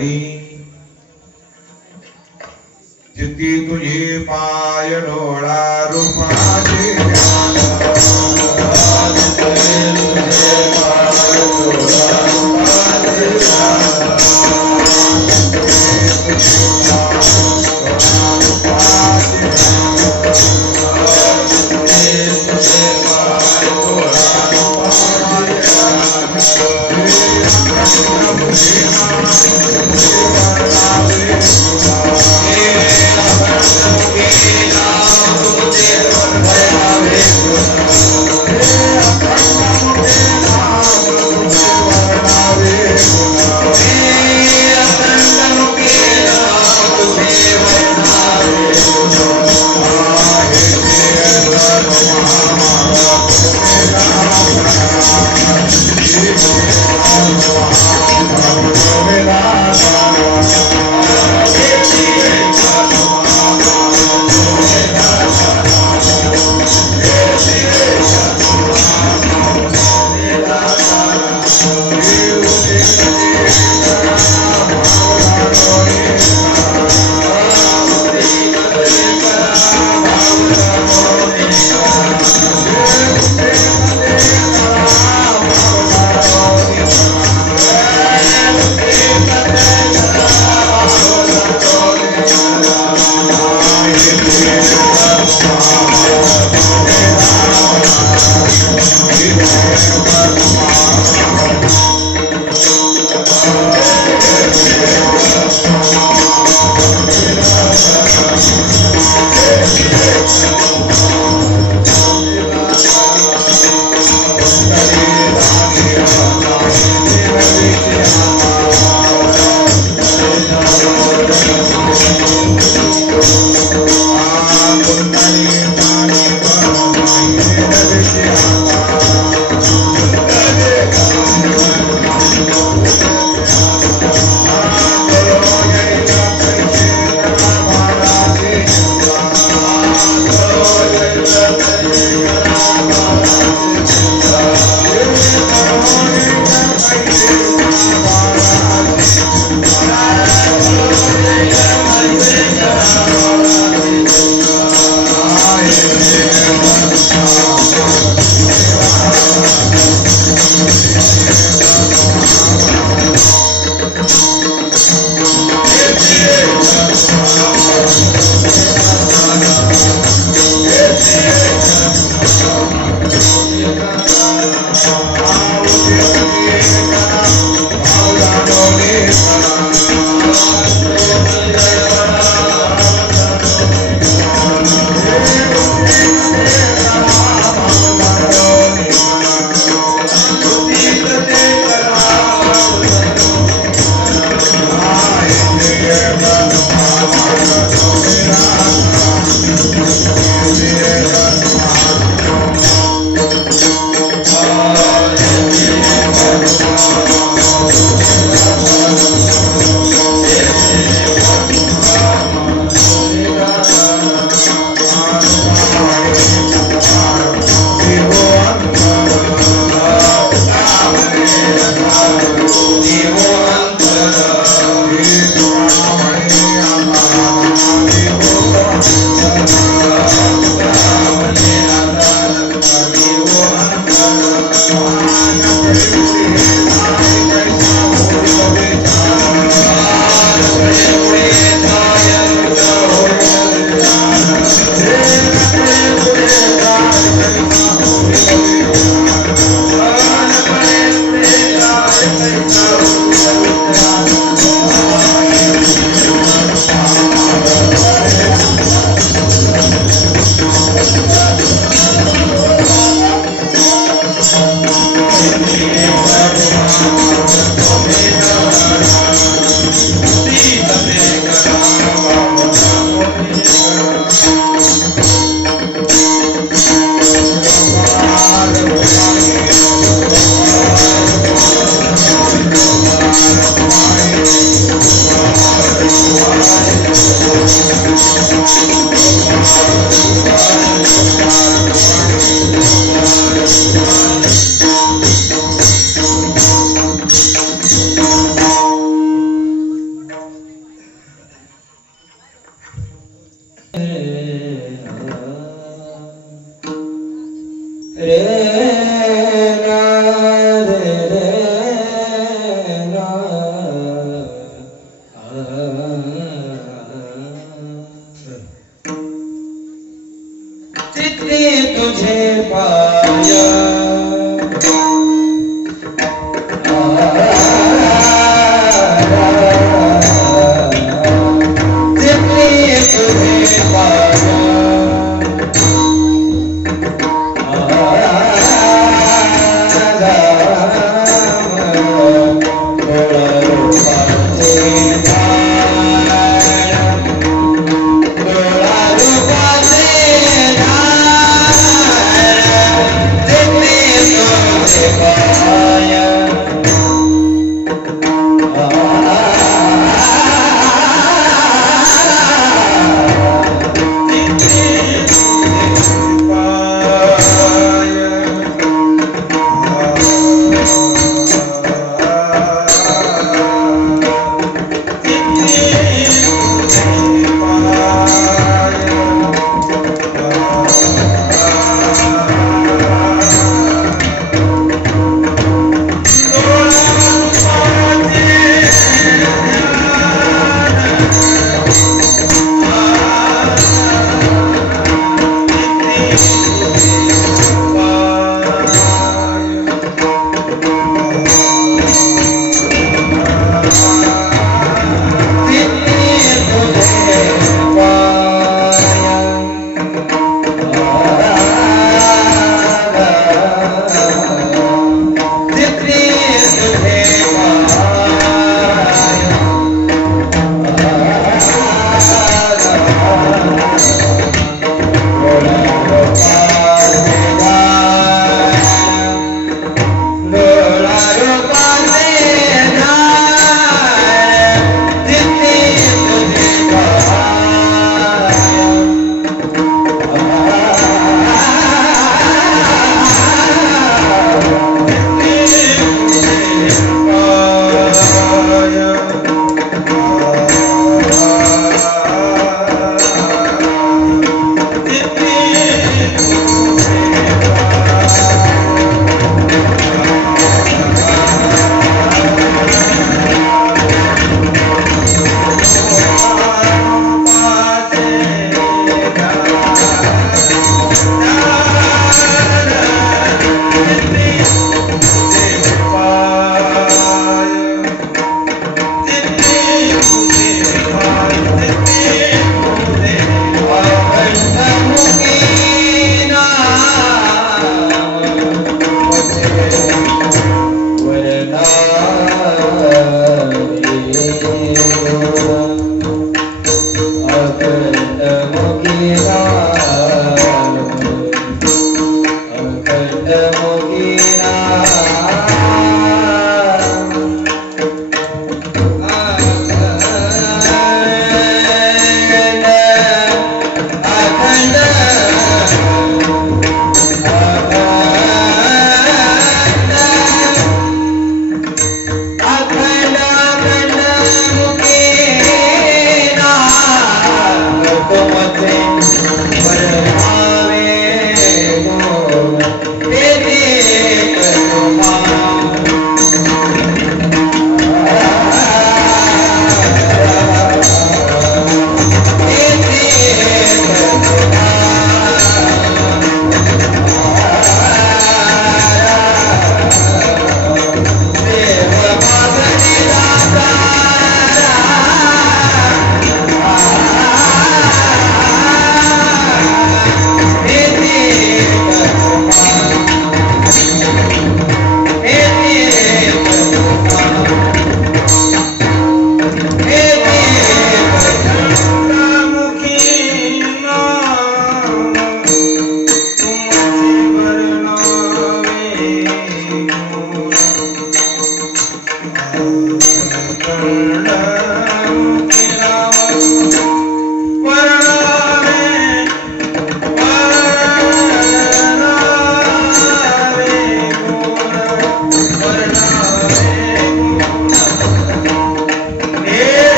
हरी जिती तुझे पाय डोळा रूपाचे Hare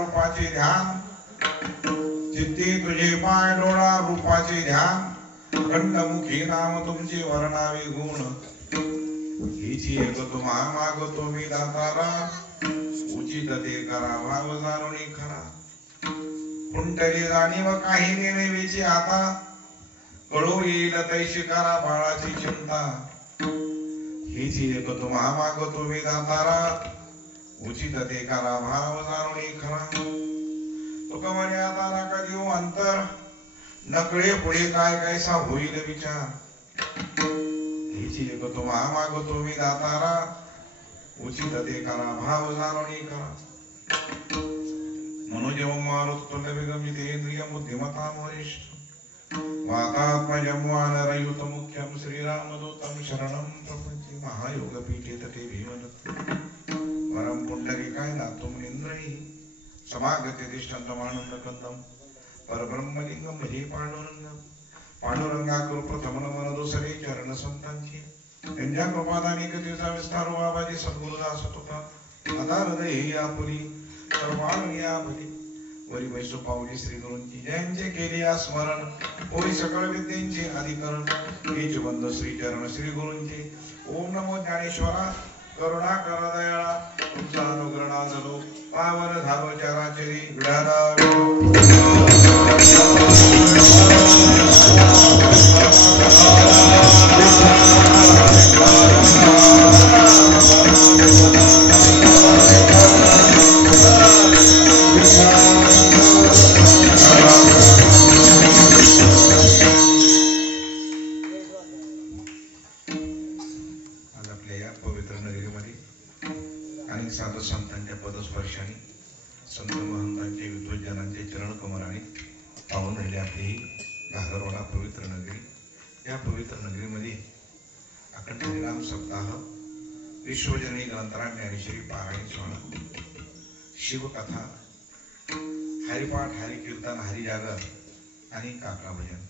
रूपाचे ध्यान चित्ती तुझे पाय डोळा रूपाचे ध्यान खंडमुखी नाम तुमचे वर्णावे गुण हिची एकतो मागतो मी दातारा उचित ते करा भाव जाणून खरा कुंटली जाणीव काही नेणेवीची आता कळू येईल तैशी करा बाळाची चिंता हिची एकतो मागतो मी दातारा उचित ते करा भाव जाणून खरा तुका म्हणे आता नका देऊ अंतर नकळे पुढे काय कैसा होईल विचार हिची एकतो मागतो मी दातारा उचित ते करा भाव जाणून करा मनोजम मारुत तुल्यविगमितेन्द्रियं बुद्धिमतां वरिष्ठ वातात्मजं वानरयुत मुख्यं श्रीरामदूतं शरणं प्रपञ्चे महायोगपीठे तटे भीमदत्त वरं पुण्डरीकाय दातुं निन्द्रैः समागते तिष्ठन्तमानन्दकन्दं परब्रह्मलिंगं भजे पांडुरंगं पांडुरंगा कृ प्रथम नमन दुसरे चरण संतांची त्यांच्या कृपादानी कथेचा विस्तार बाबाजी सद्गुरुदास तुका आता हृदय आपुली सर्वांगी आपुली वरी वैसो पावली श्री गुरूंची जयांचे केले स्मरण होई सकळ विद्येचे अधिकरण हेच बंद श्री चरण श्री गुरूंचे ओम नमो ज्ञानेश्वरा करुणा कर दयाळा तुमचा अनुग्रह झालो पावन झालो चराचरी साधू संतांच्या पदस्पर्शाने संत महंतांचे विद्वज्जनांचे चरण कमराने पावन राहिले आपली घागरवाडा पवित्र नगरी. या पवित्र नगरीमध्ये अखंड हरिनाम सप्ताह विश्वजनी ग्रंथराज ज्ञानेश्वरी पारायण सोहळा शिवकथा हरिपाठ हरिकीर्तन हरिजागर आणि काका भजन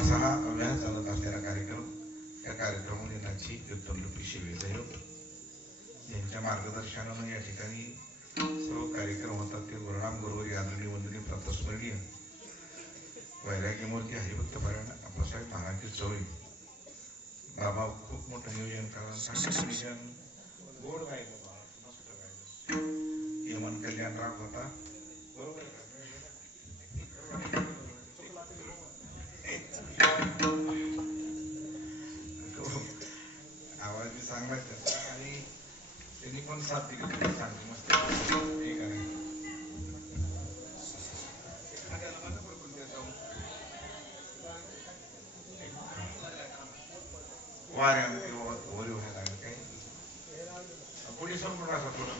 असा हा अभ्यास चालत असलेला कार्यक्रम. या कार्यक्रमामध्ये त्यांची उत्तम रूपी वेदयोग यांच्या मार्गदर्शनाने या ठिकाणी सर्व कार्यक्रम होतात ते गुरुनाम गुरुवारी आदरणीय वंदनीय प्रातस्मरणीय वैराग्यमूर्ती हरिभक्त पारायण आप्पासाहेब महाराज चवळी बाबा खूप मोठं नियोजन करा गोड गायलं मस्त गायलं यमन कल्याण राग होता बरोबर आवाज बी चांगला त्याचा आणि त्यांनी पण साथ दिली चांगली मस्त ठीक आहे. वाऱ्यामध्ये ओरी व्हायला लागलं काही पुढे संपूर्ण असा थोडं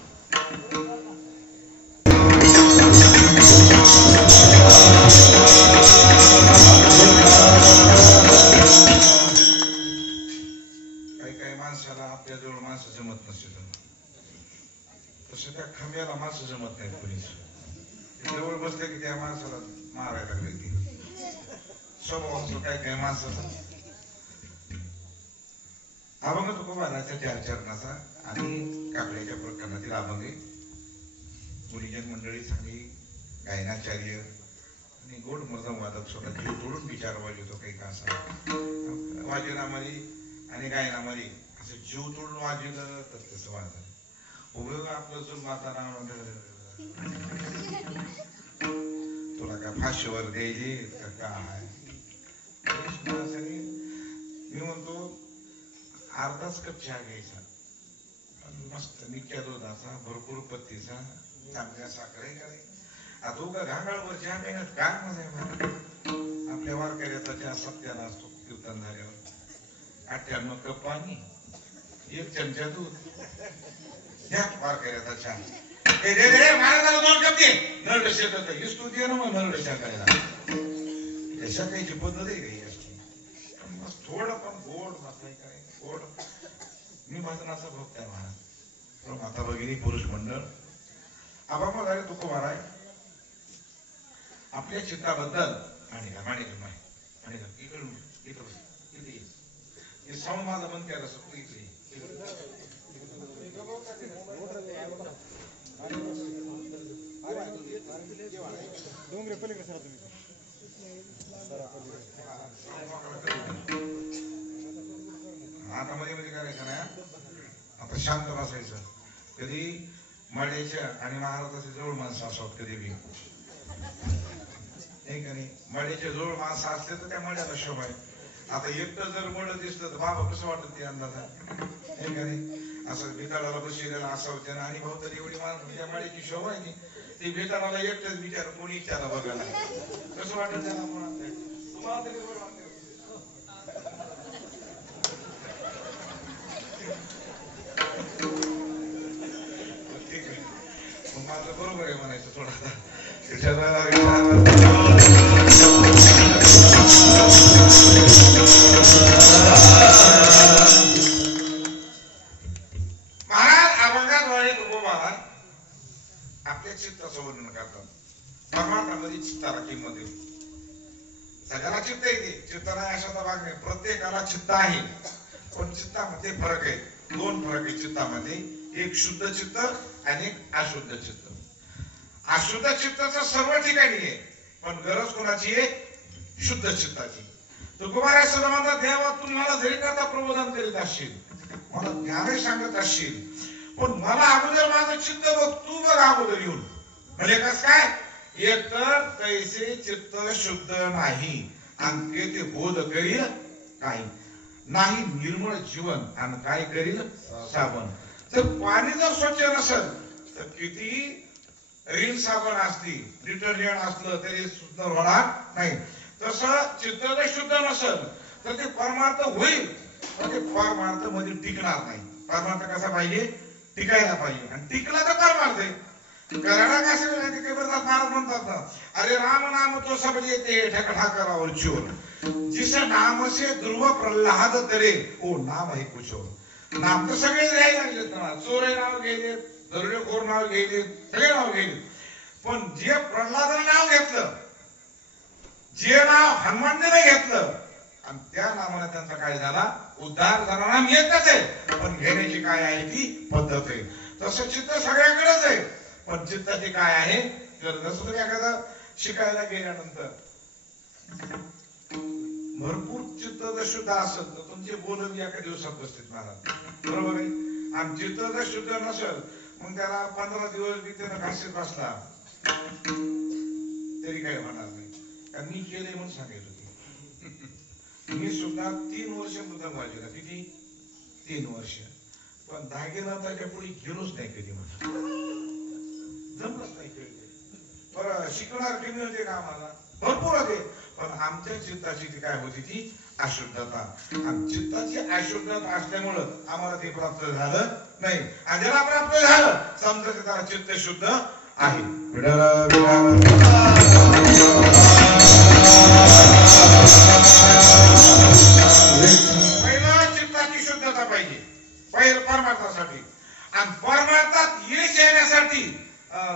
काही माणसाला आपल्या जवळ माणसं जमत नसते तसं त्या खांब्याला माणसं जमत नाहीत पोलीस जवळ बसले की त्या माणसाला मारायला लागले ती स्वभाव असतो काय माणसाचा अभंग तुकोबाराच्या 4 चरणाचा आणि काकड्याच्या प्रकरणातील अभंग मुलीजन मंडळी चांगली गायनाचार्य आणि गोड मृदंग वादक स्वतः जीव तोडून विचार वाजवतो काही का असा वाजनामध्ये आणि गायनामध्ये असं जीव तोडून वाजवलं तर तसं वाजत उपयोग आपलं जो म्हातारा तुला काय फाशीवर द्यायचे का काय मी म्हणतो अर्धाच कप चहा घ्यायचा मस्त निक्या दुधाचा भरपूर पत्तीचा चांगल्या साखर आहे आता उगा घांगाळवर चहा प्यायण्यात काय मजा आहे आपल्या वारकऱ्याचा चहा सत्याला असतो कीर्तन झाल्यावर 98 कप पाणी 1 चमचा दूध या वारकऱ्याचा चहा महाराजाला 2 कप दे नरड शेकत हिसतो दे ना मग नरड शेकायला अशा काहीची पद्धत आहे काही असते थोडं पण गोड मात्र काय गोड मी भजनाचा भक्त आहे महाराज माता भगिनी पुरुष मंडळ आबा झाले तुको महाराज आपल्या चित्ताबद्दल आणि इकडून हे साऊंड माझा बंद केला असं इकडे आता मध्ये मध्ये करायचं ना, आता शांत बसायचं. कधी मड्याच्या आणि महाराजाच्या जवळ माणसं असावं कधी बी नाही का नाही. मड्याच्या जवळ माणसं असते तर त्या मड्याला शोभा आहे. आता एकटं जर मड दिसलं तर बाबा कसं वाटत ते अंदाजा नाही का नाही. असं भिताडाला बसलेला असावं त्यानं आणि भाऊ तर एवढी माणसं त्या मड्याची शोभा आहे की ते भिताडाला एकटंच विचार कोणी विचारा बघायला कसं वाटत त्याला. तुम्हाला तरी बरं वाटत माझं बरोबर आहे म्हणायचं थोडासा महाराज अभंगाद्वारे तुकोबाला आपल्या चित्ताचं वर्णन करतात. परमार्थामध्ये चित्ताला किंमत आहे. सगळ्याला चित्त येते, चित्त नाही अशाचा भाग नाही. प्रत्येकाला चित्त आहे पण चित्तामध्ये फरक आहे. दोन फरक आहे चित्तामध्ये, एक शुद्ध चित्त आणि एक अशुद्ध चित्त. अशुद्ध चित्ताचं सर्व ठिकाणी आहे पण गरज कोणाची आहे? शुद्ध चित्ताची. तुकोबा सुद्धा म्हणतात देवा तू मला जरी करता प्रबोधन करीत असशील, मला ज्ञानही सांगत असशील, पण मला अगोदर माझं चित्त बघ, तू बघ अगोदर येऊन. म्हणजे कस काय? एकतर कैसे चित्त शुद्ध नाही आणि ते बोध करील काही नाही. निर्मळ जीवन आणि काय करील साबण. तर पाणी जर स्वच्छ नसेल तर किती रिन साबण असली, डिटर्जंट असलं तरी शुद्ध होणार नाही. तसं चित्त जर शुद्ध नसेल तर ते परमार्थ होईल पण ते परमार्थ मध्ये टिकणार नाही. परमार्थ कसा पाहिजे? टिकायला पाहिजे आणि टिकला तर परमार्थ आहे. कराडा कसं महाराज म्हणतात ना, अरे राम नाम तो सब येते ठकठा करावर चोर, जिस नाम से ध्रुव प्रल्हाद करे ओ नाम है कुचोर. नाम तर सगळे द्यायला लागलेत ना, चोरे नाव घ्यायले, दरोडेखोर नाव घ्यायले, सगळे नाव घ्यायले. पण जे प्रल्हादाने नाव घेतलं, जे नाव हनुमानने घेतलं आणि त्या नावाने त्यांचा काय झाला? उद्धार झाला. नाम एकच आहे पण घेण्याची काय आहे ती पद्धत आहे. तसं चित्त सगळ्याकडेच आहे पण चित्ताची काय आहे? जसं तुम्ही एखादं शिकायला गेल्यानंतर भरपूर चित्त जर शुद्ध असेल तर तुमचे बोल एका दिवसात बसतील महाराज, बरोबर आहे. आणि चित्त जर शुद्ध नसेल मग त्याला 15 दिवस बी त्यानं घासीत बसला तरी काही होणार नाही. कारण मी केले म्हणून सांगितलं. मी सुद्धा 3 वर्ष मृदंग वाजवला. किती? 3 वर्ष. पण दागिनाच्या पुढे गेलोच नाही कधी, मला जमलंच नाही. बरं शिकणार कमी होते का आम्हाला? भरपूर होते पण आमच्या चित्ताची ती काय होती? ती अशुद्धता. आणि चित्ताची अशुद्धता असल्यामुळं आम्हाला ते प्राप्त झालं नाही. आणि ज्याला प्राप्त झालं समजा त्याला चित्त शुद्ध आहे. पहिला चित्ताची शुद्धता पाहिजे पहिलं परमार्थासाठी. आणि परमार्थात यश येण्यासाठी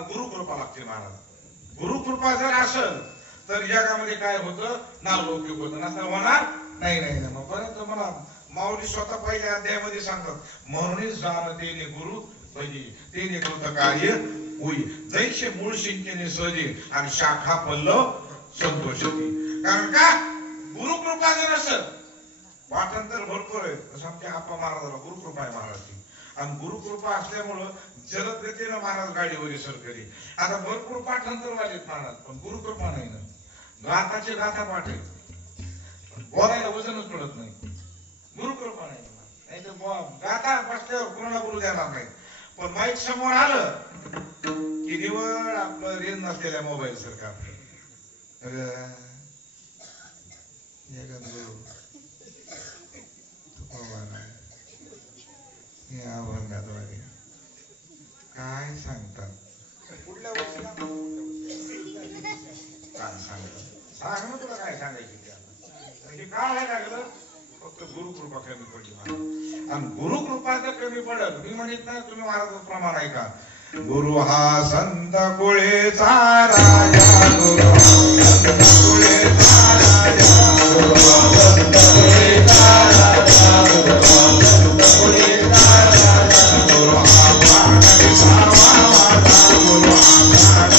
गुरुकृपा लागते महाराज. गुरुकृपा जर असेल तर जगामध्ये काय होतं? नावलौकिक होतं. नसतं होणार नाही. नाही मग परत मला माऊली स्वतः पहिल्या अध्यायामध्ये सांगतात, म्हणून जाणते गुरु पाहिजे ते कृत कार्य होई, जैसे मूळ शिंकेने सहजे आणि शाखा पल्लव संतोषती. कारण का? गुरुकृपा जर असेल, पाठांतर भरपूर आहे असं आमच्या आप्पा महाराजाला गुरुकृपा आहे महाराजची. आणि गुरुकृपा असल्यामुळं जलदगतीनं महाराज गाडीवर सरकरी. आता भरपूर पाठांतर वालेत महाराज पण गुरुकृपा नाही ना. गाथाचे गाथा पाठ आहे बोलायला वजनच पडत नाही. गुरुकृपा नाही. नाही तर गाथा बसल्यावर कोणाला बोलू देणार नाही. पण माईक समोर आलं की निवड आपलं रेंज नसलेल्या मोबाईल सारखं आपलं काय सांगतात? कुठल्या वर्षीला काय सांगतात? सांग ना तुला काय सांगायची. काय व्हायला लागलं? फक्त गुरुकृपा कमी पडली महाराज. आणि गुरुकृपा जर कमी पडत, मी म्हणत नाही तुम्ही महाराजाचं प्रमाण ऐका. गुरु हा संत कुळेचा राजा, गुरु हा संत कुळेचा राजा, गुरु हा संत कुळेचा राजा, गुरु हा संत कुळेचा राजा, गुरु हा प्राण सावा माझा, गुरु हा प्राण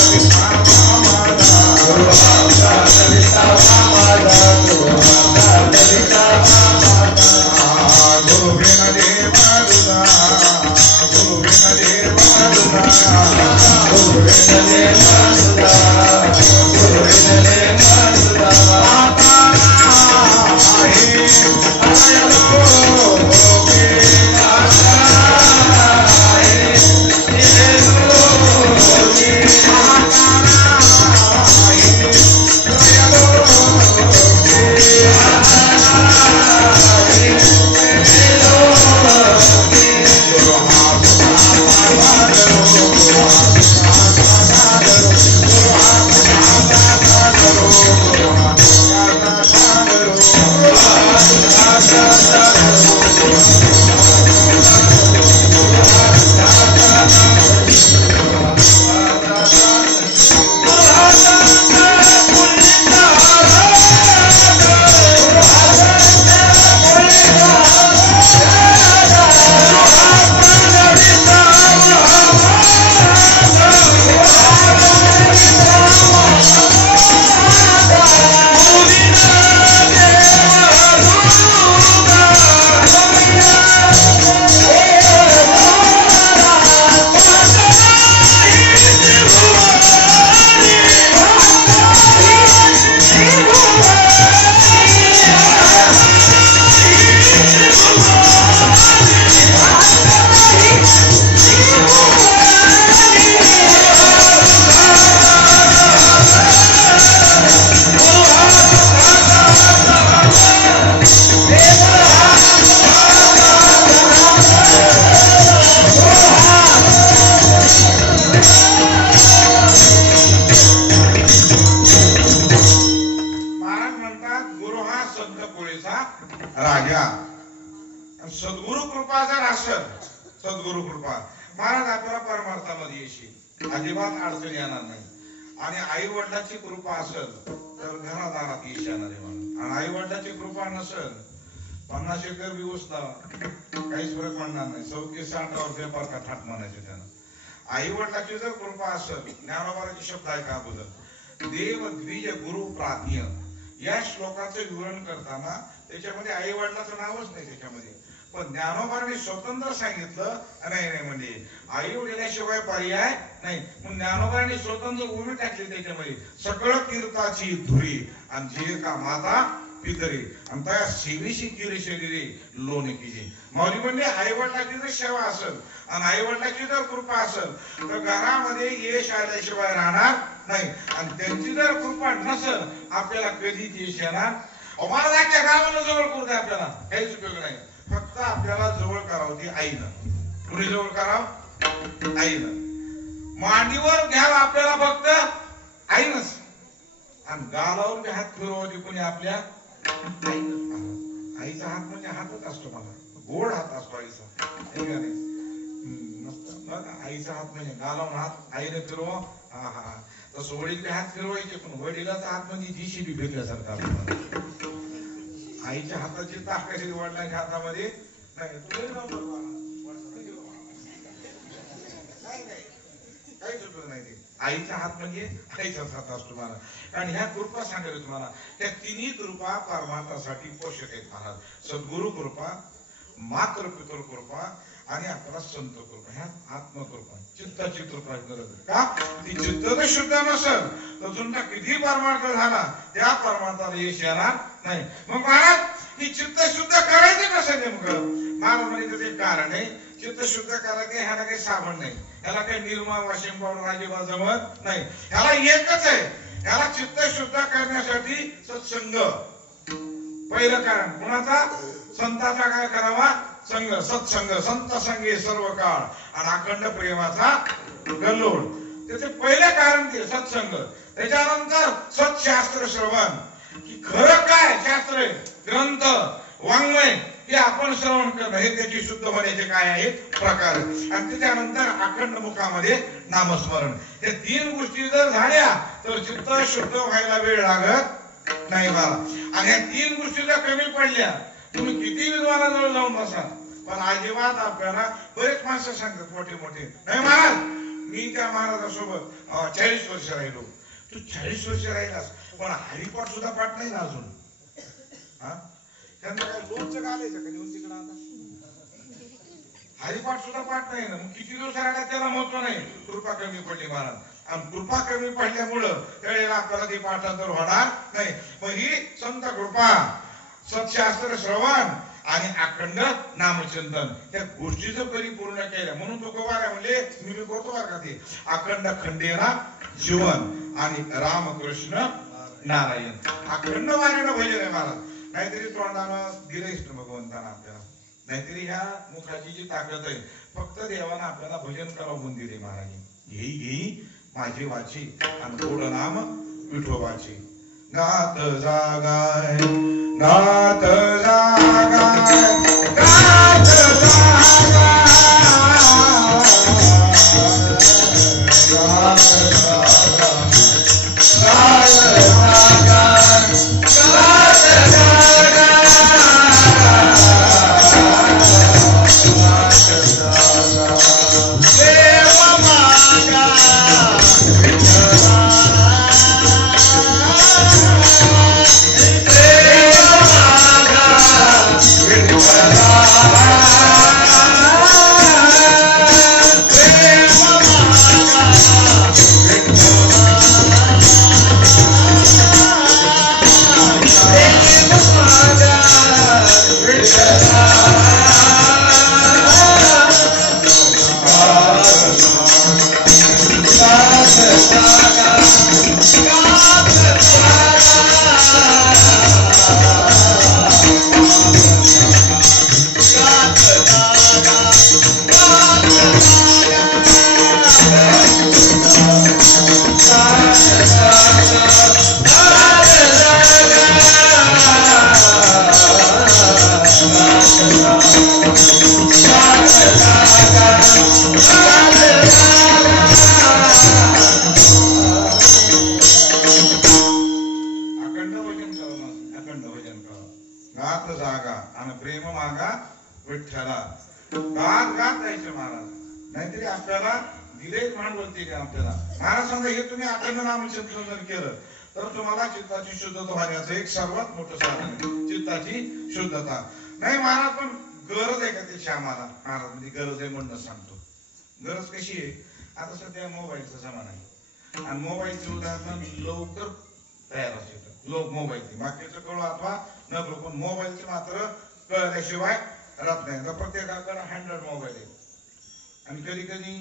राजा. सद्गुरु कृपा जर असेल, सद्गुरु कृपा, महाराज आपल्याला परमार्थामध्ये येशील, अजिबात अडचण येणार नाही. आणि आई वडिलांची कृपा असेल तर घरादारात यश येणार आहे माणूस. आणि आई वडिलांची कृपा नसेल, 50 एकर बी ऊस लावा, काहीच फरक पडणार नाही. 160 व्यापार का ठाट म्हणायचे त्यानं. आई वडिलांची जर कृपा असेल, ज्ञानोबाचे शब्द ऐका अगोदर, देव द्विज गुरु प्राज्ञ या श्लोकाचं विवरण करताना त्याच्यामध्ये आई वडिलाचं नावच नाही त्याच्यामध्ये. पण ज्ञानोबाने स्वतंत्र सांगितलं नाही नाही म्हणजे आई वडिलाशिवाय पर्याय नाही. मग ज्ञानोबाने स्वतंत्र उभी टाकली त्याच्यामध्ये, सकळ तीर्थाची धुरी आणि जे का माता पितरी आणि त्या सेवेशी किरी शरीरे लोण किजे. माऊली म्हणजे आई वडिलाची जर सेवा असेल आणि आई वडिलाची जर कृपा असेल तर घरामध्ये यश आल्याशिवाय राहणार नाही. आणि त्यांची जर कृपा नसेल आपल्याला कधीच यश येणार. महाराजांच्या गावाला जवळ करू दे, आपल्याला काहीच उपयोग नाही. फक्त आपल्याला जवळ करावं ती आईनं. कुणी जवळ करावं? आईनं. मांडीवर घ्यावं आपल्याला फक्त आईनच. आणि गालावर बी हात फिरवावं कोणी आपल्या आईनच. आईचा हात म्हणजे हातच असतो, मला गोड हात असतो आईचा. आईचा हात म्हणजे गालावर हात आईने फिरवा. हा हा तसं वडील हात फिरवायचे, पण वडिलाचा हात म्हणजे जीसीबी फिरल्यासारखा. आईच्या हाताची ताकद वडिलांच्या हातामध्ये नाही. काहीच उपयोग नाही. ते आईचा हात म्हणजे आईचाच हात असतो मला. आणि ह्या कृपा सांगायला तुम्हाला, त्या तिन्ही कृपा परमार्थासाठी पोषक आहेत महाराज. सद्गुरु कृपा, मात्र पितृ कृपा आणि आपला संत कृपा. ह्या आत्मकृपा, चित्ताची कृपा गरज का? ती चित्त जर शुद्ध नसेल तर तुमचा किती परमार्थ झाला त्या परमार्थाला यश येणार नाही. मग महाराज ही चित्त शुद्ध करायचं कसं नेमकं? महाराज म्हणजे त्याचं एक कारण आहे. चित्त शुद्ध करायचं ह्याला काही साबण नाही, ह्याला काही निरमा वॉशिंग पावडर अजिबात जमत नाही. ह्याला एकच आहे, ह्याला चित्त शुद्ध करण्यासाठी सत्संग पहिलं कारण. कुणाचा? संताचा काय करावा? संघ, सत्संग. संत संगे सर्व काळ आणि अखंड प्रेमाचा गल्लोळ. त्याचे पहिले कारण ते सत्संग. त्याच्यानंतर सत्शास्त्र श्रवण, की खरं काय शास्त्र ग्रंथ वाङ्मय हे आपण श्रवण करणं, हे त्याची शुद्ध होण्याचे काय आहेत प्रकार. आणि त्याच्यानंतर अखंड मुखामध्ये नामस्मरण. हे 3 गोष्टी जर झाल्या तर चित्त शुद्ध व्हायला वेळ लागत नाही मला. आणि या 3 गोष्टी जर कमी पडल्या, तुम्ही किती विद्वानाजवळ जाऊन बसा, पण अजिबात आपल्याला बरेच माणसं सांगतात मोठे मोठे, नाही महाराज मी त्या महाराजासोबत 40 वर्ष राहिलो. तू 40 वर्ष राहिलास पण हरिपाठ सुद्धा पाठ नाही ना अजून. हा त्यांना काय लोकचं घालायचं का देऊन तिकडं? आता हरिपाठ सुद्धा पाठ नाही ना. मग किती दिवस राहिला त्याला महत्व नाही. कृपा कमी पडली महाराज. आणि कृपा कमी पडल्यामुळं त्यावेळेला आपल्याला ते पाठांतर होणार नाही. मग ही संत कृपा, सत्शास्त्र श्रवण आणि अखंड नामचिंतन या गोष्टी जर परिपूर्ण केल्या, म्हणून तो गवार म्हणजे मी करतो बरं का ते अखंड खंडेना जीवन आणि रामकृष्ण नारायण. अखंड वारीनं भजन आहे महाराज. नाहीतरी तोंडानं दिलंच भगवंतानं आपल्याला, नाहीतरी ह्या मुखाची जी ताकद आहे फक्त देवानं आपल्याला भजन करावं म्हणून दिले महाराज. घेई घेई माझी वाची आणि गोड नाम विठोबाची. गात जागाय गात जागाय गात जागाय गात जागा आणि प्रेम मागा विठ्ठला. गात गात जायचे महाराज. नाहीतरी आपल्याला दिलेच भांडवल ते आपल्याला. महाराज समजा हे तुम्ही अखंड नामचिंतन जर केलं तर तुम्हाला चित्ताची शुद्धता होण्याचं एक सर्वात मोठं साधन आहे, चित्ताची शुद्धता. नाही महाराज पण गरज आहे का त्याची आम्हाला? महाराज म्हणजे गरज आहे म्हणणं सांगतो. गरज कशी आहे? आता सध्या मोबाईलचा जमाना आहे आणि मोबाईलचे उदाहरण लवकर तयार होते. लोक मोबाईल बाकीचं कळू अथवा न कळू, पण मोबाईलचे मात्र कळल्याशिवाय राहत नाही. तर प्रत्येकाकडे 100 मोबाईल आहे आणि कधी कधी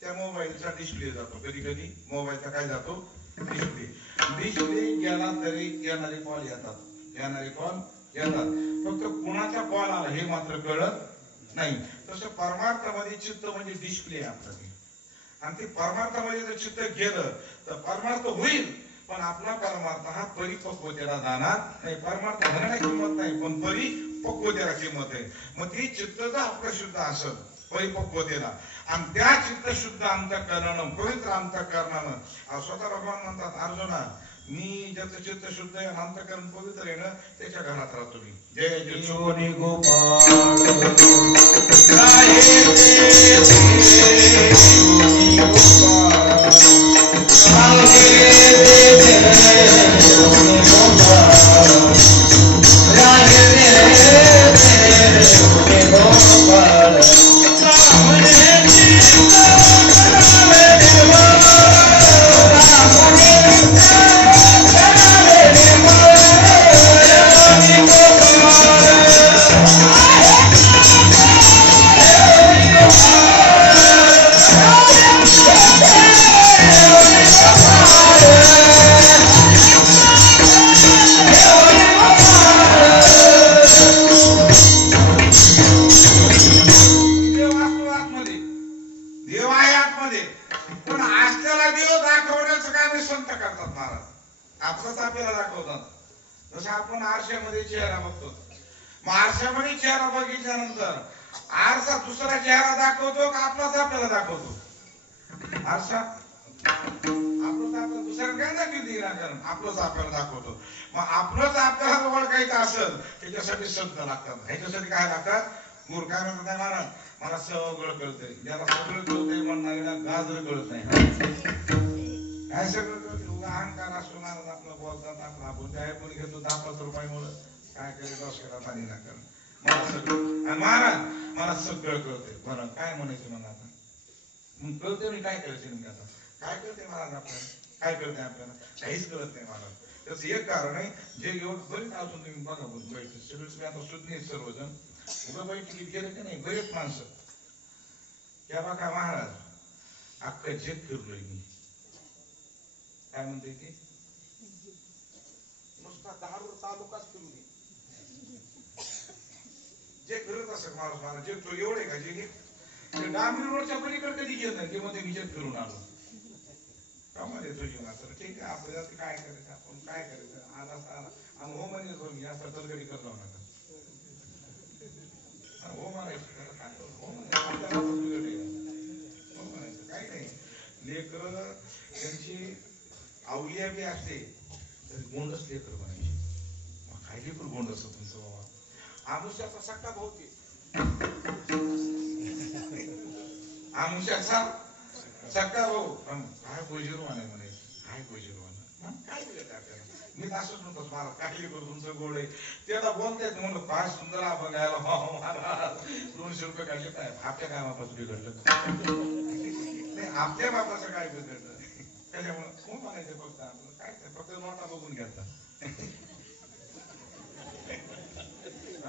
त्या मोबाईलचा डिस्प्ले जातो, कधी कधी मोबाईलचा काय जातो, डिस्प्ले गेला तरी येणारे कॉल येतात, येणारे कॉल येतात, फक्त कुणाचा कॉल आला हे मात्र कळत नाही. तसं परमार्थामध्ये चित्त म्हणजे डिस्प्ले आहे आपलं ते. आणि ते परमार्थामध्ये जर चित्त गेलं तर परमार्थ होईल, पण आपला परमार्थ हा परिपक्वतेला जाणार नाही. परमार्थ होण्याला किंमत नाही, पण परिपक्वतेला किंमत आहे. मग ते चित्त जर आपलं शुद्ध असत परिपक्वतेला आणि त्या चित्त शुद्ध अंतःकरणानं, पवित्र अंतःकरणानं, स्वतः भगवान म्हणतात अर्जुना, मी ज्याचं चित्त शुद्ध आहे अंतःकरण पवित्र आहे ना त्याच्या घरात राहतो मी. जय जय गोपाल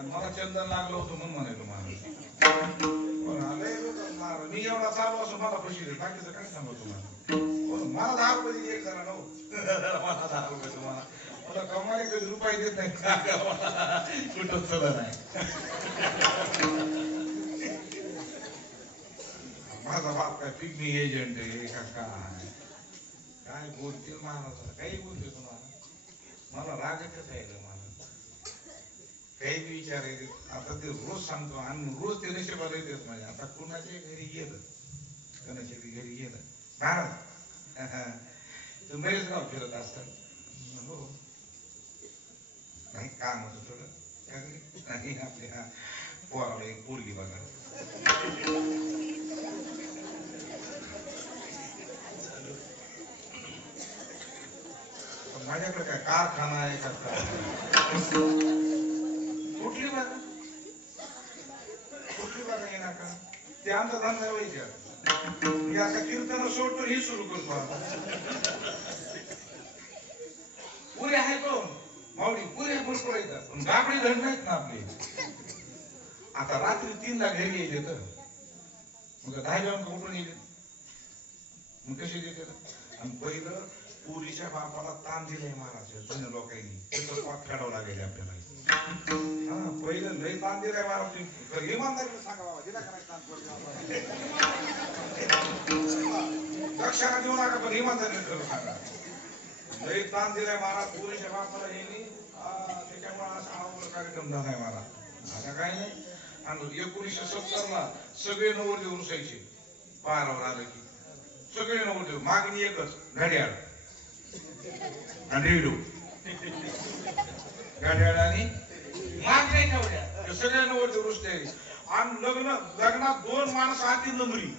मला चंदन लागलं होतं म्हणून म्हणायलो मी एवढा चालू असं मला खुशी दे बाकीचं काय सांगू तुम्हाला. मला 10 रुपये एक जरा नो मला 10 रुपये तुम्हाला मला कमाई कधी रुपये देत नाही कुठं चला नाही. माझा बाप काय पिकनिक एजंट आहे का काय बोलते महाराज काही बोलते तुम्हाला. मला रागच आहे मला काही विचारायचे. आता ते रोज सांगतो आणि रोज ते नशिबाला येतेच माझ्या. आता कुणाच्या घरी गेलं कोणाच्या घरी गेलं महाराज तुम्ही बरेच गाव फिरत असतात. हो नाही काम होतं थोडं आणि आपल्या पोराला एक पोरगी बघा. माझ्याकडे काय कारखाना आहे का? कुठली बघा येणार का? ते आमचा धंदा व्हायचा. मी आता कीर्तन सोडतो हे सुरू करतो. आता पुरे आहे तो माऊली, पुरे भरपूर येतात पण गाबडी धड नाहीत ना आपले. आता रात्री 3 ला घरी येते तर मग 10 जाऊन कुठून येते, मग कशी देते. आणि पहिलं पुरीच्या बापाला ताण दिलंय महाराज जुन्या लोकांनी, त्याचं पाक फेडावं लागेल आपल्याला. हा पहिलं लय ताण दिलाय महाराज. इमानदारीने सांगा बाबा, दिला करायचं लक्षात देऊ नका पण इमानदारीने खरं सांगा. लय ताण दिलाय महाराज पुरीच्या बापाला यांनी. त्याच्यामुळे असा आवड कार्यक्रम झालाय महाराज. आता काय नाही. आणि 1970 ला सगळे नवरदेव रुसायचे पारावर आलं की. सगळे नवरदेव मागणी एकच, घड्याळ आणि रेडिओ. घड्याळ आणि मागणी एवढ्या सगळ्या नवरदेव रुसते. आणि लग्नात 2 माणसं आती नंबरी.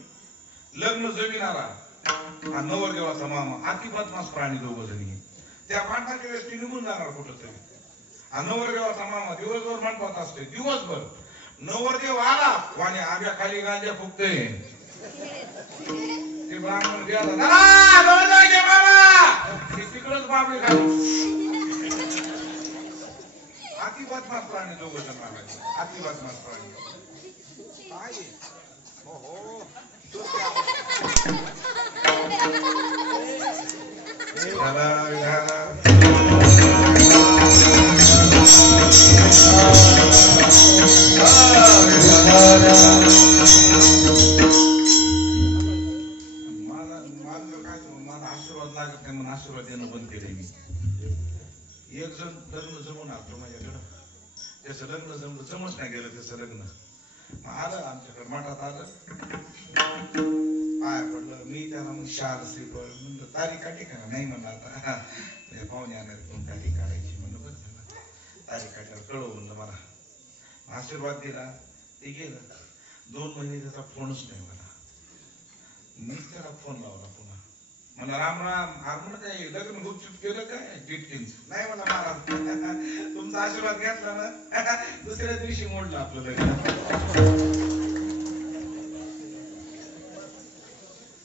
लग्न जमिनारा आणि नवरदेवाचा मामा अति बदमाश प्राणी दोघ जणी. त्या माणसाच्या वेळेस ती निघून जाणार कुठं तरी. आणि नवरदेवाचा मामा दिवसभर मंडपात असते. दिवसभर नवरदेव आला वाणी आब्या खाली गांजा फुकते. ते ब्राह्मण गेला तिकडच बाबी खाली. अति बदमाश प्राणी दोघ जण. अति बदमाश प्राणी. काय हो आशीर्वाद देणं बंद केले मी. एक जण लग्न जमून आलो माझ्याकडं. त्याचं लग्न जमलं, जमच नाही गेलं त्याचं लग्न. आलं आमच्याकडं मठात आलं, पाय पडलं. मी त्याला मग शाल श्रीफळ म्हणलं तारीख काढली का? नाही म्हणलं आता पाहुणे आणणार कोण तारीख काढायची. म्हणलं बरं झालं तारीख काढल्यावर कळव म्हणलं मला. आशीर्वाद दिला, ते गेलं. 2 महिने त्याचा फोनच नाही मला. मीच त्याला फोन लावला पुन्हा. मला राम राम. आपण काय लग्न गुपचूप केलं काय? टिटकिन नाही मला महाराज. तुमचा आशीर्वाद घेतला ना दुसऱ्या दिवशी मोडलं आपलं लग्न.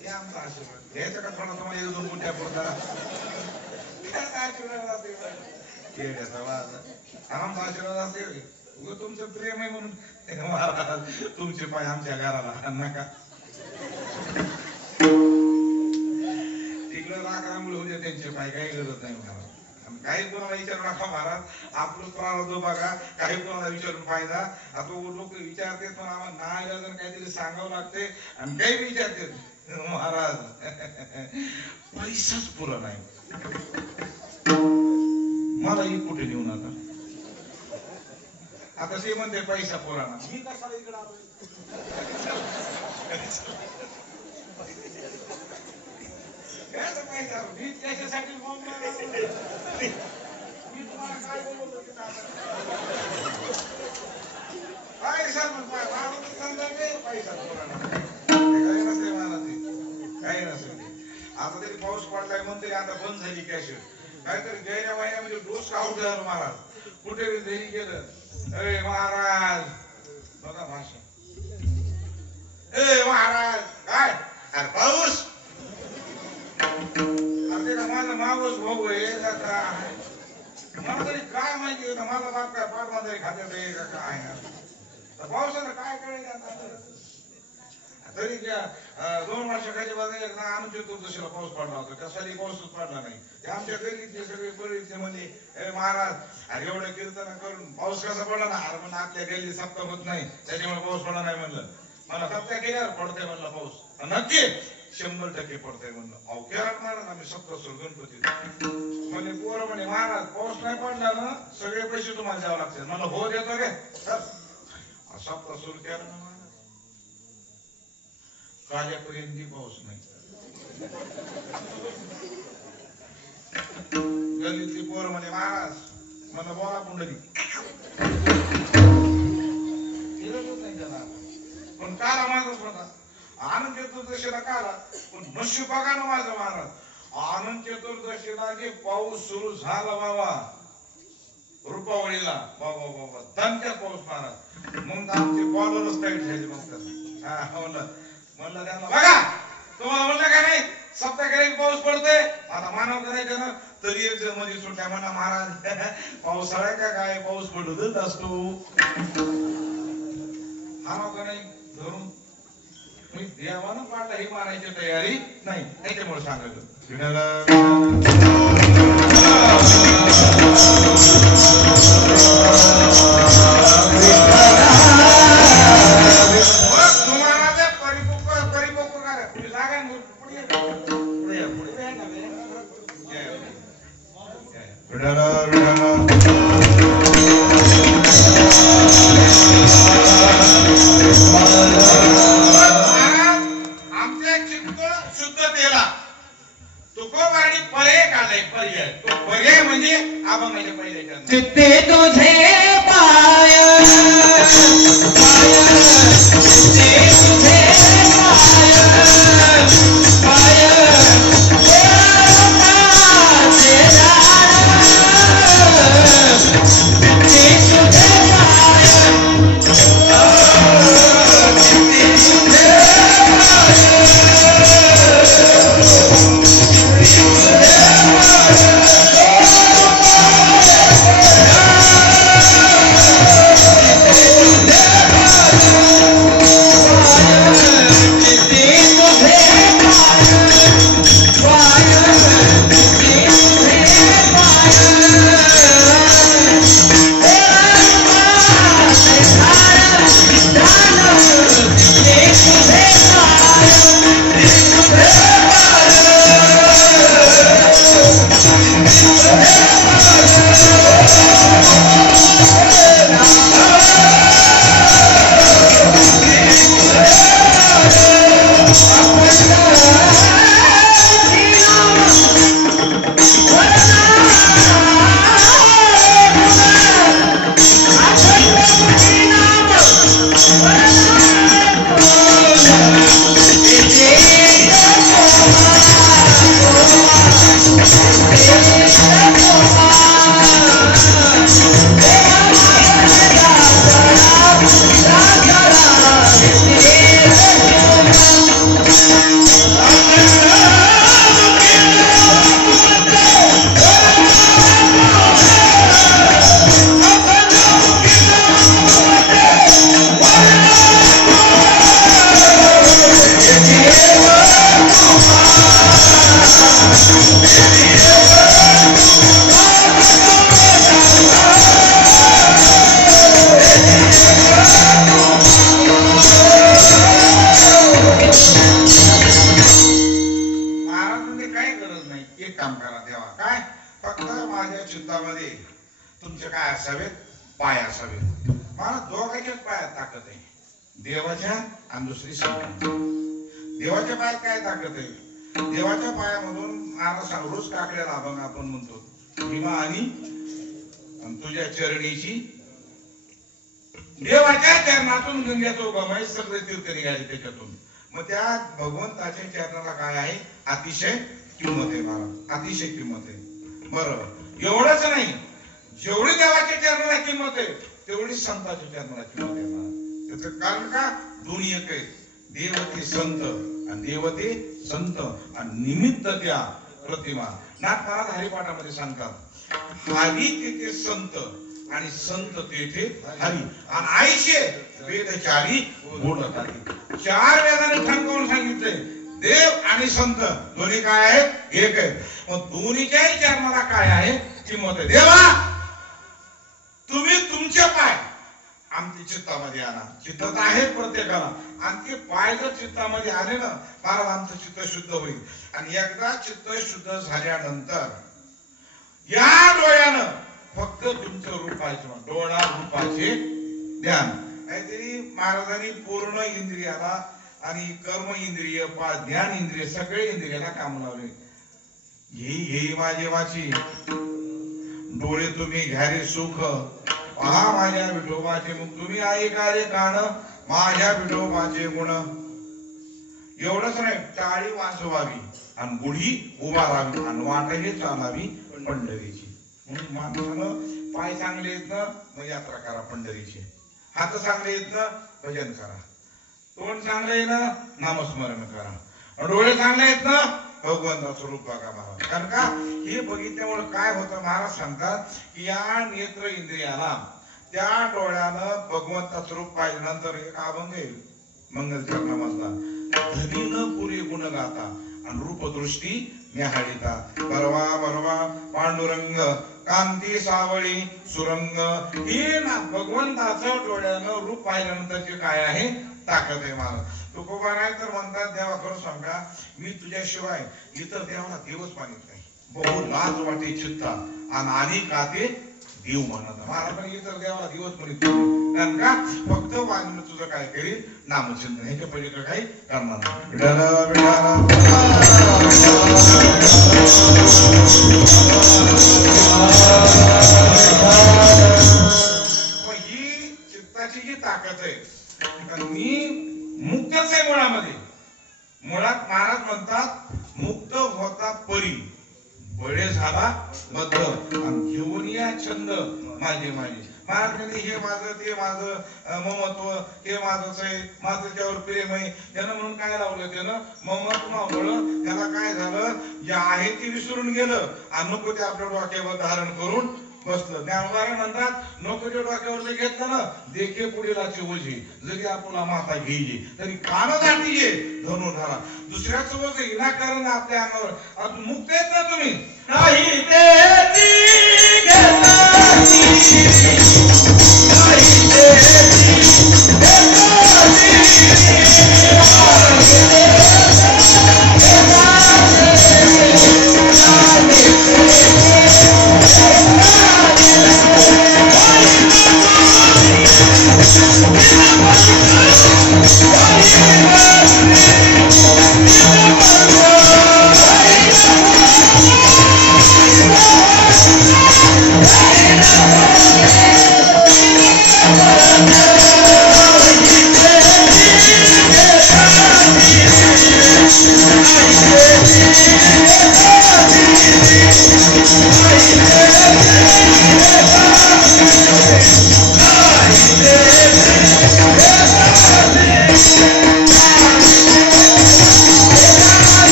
हे आमचा आशीर्वाद घ्यायचा का थोडा तुम्हाला 1-2 गुंठ्या पुरता? आशीर्वाद आमचा आशीर्वाद असेल. तुमचं प्रेम आहे म्हणून महाराज तुमचे पाय आमच्या घराला नका. तिकडं राख रांगोळी होते त्यांचे पाय, काही गरज नाही महाराज. काही कोणाला विचारू नका महाराज. आपलं प्रारब्ध बघा. काही कोणाला विचारून फायदा. आता लोक विचारते पण आम्हाला नाही काहीतरी सांगावं लागते. आणि काही विचारते महाराज पैसाच पुरा नाही. मला ही कुठे नेऊन आता ते म्हणते पैसा पुराणा. मी कशाला इकडे आलोय? मी त्याच्यासाठी मी तुम्हाला काय बोलतो पैसा पैसा काही नसते मला. ते काही नसेल. आता तरी पाऊस पडलाय म्हणते आता बंद झाली कॅशेट. काहीतरी गेल्या महिन्यामध्ये डोस काढून झालं महाराज. कुठे घरी गेलं. ए महाराज बघा भाषा. ए महाराज काय अरे पाऊस. अरे माझा मावस भाऊ आहे का? मला तरी काय माहिती होतं. माझा बाप काय पाठमध्ये खात्यात आहे का काय? पावसानं काय कळेल आता. तरी त्या 2 वर्षाखाली बघा एकदा आणून चतुर्दशीला पाऊस पडला होता. कशाला पाऊसच पडला नाही. ते आमच्या गल्लीतले सगळे बरेचसे म्हणजे ए महाराज अरे एवढं कीर्तन करून पाऊस कसा पडला ना? अरे म्हणून आपल्या गल्ली सप्ताह होत नाही त्याच्यामुळे पाऊस पडला नाही म्हणलं. मला सप्ताह केल्यावर पडतंय म्हणलं पाऊस. नक्की 100% पडतंय म्हणलं. अहो केरळ महाराज आम्ही सप्ताह गणपती म्हणजे पोरं म्हणे महाराज पाऊस नाही पडला ना सगळे पैसे तुम्हाला द्यावं लागतात. मला हो देतो रे सप्ताह सुरू केला ना. काल्यापर्यंत पाऊस नाही. गल्लीतली पोरं म्हणे महाराज मला बोला पुंडली पण काला माझाच होता आनंद चतुर्दशीला काला पण नशीब बघा ना माझं महाराज आनंद चतुर्दशीला जे पाऊस सुरू झाला बाबा रुपावळीला बाबा बाबा दणक्यात पाऊस महाराज मग आमचे बॉलरच टाईट झाले मग हा म्हणलं त्यांना बघा तुम्हाला म्हणलं का नाही सप्ताहाकडे पाऊस पडतोय आता मानव करायचं ना तरी एक जण मध्ये सुट्ट्या म्हणा महाराज पावसाळा का काय पाऊस पडतच असतो हा का नाही धरून देवानं पाडला ही मारायची तयारी नाही त्याच्यामुळे सांगायचं तुम्हाला ते परिपक्व करा तुम्ही जागा आमच्या चित्त शुद्धतेला तुकोबानी पर्याय काढलाय पर्याय तो पर्याय म्हणजे अभंगाच्या पहिल्या चित्ते तुझे पाय चित्ते तुझे पाय तुमचे काय असावेत पाय असावेत मला दोघांच्याच पायात ताकद आहे देवाच्या आणि दुसरी संतांच्या देवाच्या पायात काय ताकद आहे देवाच्या पायामधून महाराज रोज काकड्याला अभंग आपण म्हणतो भीमा आणि तुझ्या चरणीची देवाच्या चरणातून गंगेचा उगम आहे सगळे तीर्थ निघाले त्याच्यातून मग त्या भगवंताच्या चरणाला काय आहे अतिशय किंमत आहे महाराज अतिशय किंमत आहे बरं एवढंच नाही जेवढी देवाच्या चरणाला किंमत आहे तेवढी संतांच्या चरणाला किंमत आहे महाराज त्याचं कारण का दोन्ही एक आहे देवते संत आणि देवते संत आणि निमित्त त्या प्रतिमा नाथ महाराज हरिपाठामध्ये सांगतात हरी तेथे संत आणि संत तेथे हरी आणि आईशे वेदचारी बोलतात चार वेदाने ठणकावून सांगितले देव आणि संत दोन्ही काय आहेत एक आहे मग दोन्हीच्याही चरणाला काय आहे किंमत आहे देवा तुम्ही तुमचे पाय आमच्या चित्तामध्ये आणा चित्तात आहे प्रत्येकाला आणि ते पाय जर चित्तामध्ये आले ना महाराज आमचं चित्त शुद्ध होईल आणि एकदा चित्त शुद्ध झाल्यानंतर या डोळ्यानं फक्त तुमचं रूपाचे डोळा रूपाचे ध्यान काहीतरी महाराजांनी पूर्ण इंद्रियाला आणि कर्म इंद्रिय ध्यान इंद्रिय सगळे इंद्रियाला काम लावले हे माझे वाची डोळे तुम्ही घ्या रे सुख पहा माझ्या विठोबाचे मुख, तुम्ही ऐका रे कान माझ्या विठोबाचे गुण. एवढंच नाही, टाळी वाजवावी आणि गुढी उभारावी आणि वाटही चालावी पंढरीची. म्हणून माणसानं पाय चांगले येत ना मग यात्रा करा पंढरीची, हात चांगले येत ना भजन करा, तोंड चांगलं आहे ना नामस्मरण करा, डोळे चांगले आहेत ना भगवंताचं रूप बघा महाराज. कारण का हे बघितल्यामुळे काय होतं महाराज सांगतात की या नेत्र इंद्रियाला त्या डोळ्यानं भगवंताचं रूप पाहिल्यानंतर एक अभंग आहे मंगल चरणामधला, धनी न पुरे गुण गाता आणि रूपदृष्टी न्याहाळीता. बरवा बरवा पांडुरंग कांती सावळी सुरंग. हे ना भगवंताचं डोळ्यानं रूप पाहिल्यानंतरचे काय आहे ताकद आहे महाराज. तुकोबा नाही तर म्हणतात देवा खरं सांगा मी तुझ्याशिवाय इतर देवाला देवच मानित नाही, बहु लाज वाटे चित्ता आणि का ते देव म्हणत. महाराज इतर देवाला देवच म्हणत नाही, कारण का फक्त वागणं तुझं काय करील नामचिंतन, ह्याच्या पलीकडे काही करणार ही चित्ताची जी ताकद आहे. मी मुक्तच आहे मुळामध्ये. मुळात महाराज म्हणतात मुक्त होता परी बळे झाला बद्ध आणि घेऊन या छंद माझे माझे. महाराज म्हणजे हे माझं ते माझं ममत्व हे माझंच आहे, माझं त्यावर प्रेम आहे. त्यानं म्हणून काय लावलं, त्यानं ममत्वामुळं त्याला काय झालं, जे आहे ते विसरून गेलं आणि नको ते आपल्या डोक्यावर धारण करून बसलं. ज्ञानोबा म्हणतात नको ते डोक्यावर जर घेतलं ना देखे पुढीलाची ओझी, जरी आपला माता घेईली तरी कान दाटीये धनुर्धारा. दुसऱ्याच ओझ विनाकारण आपल्या अंगावर मुक्त येत ना तुम्ही नाही देती घेताती, नाही देती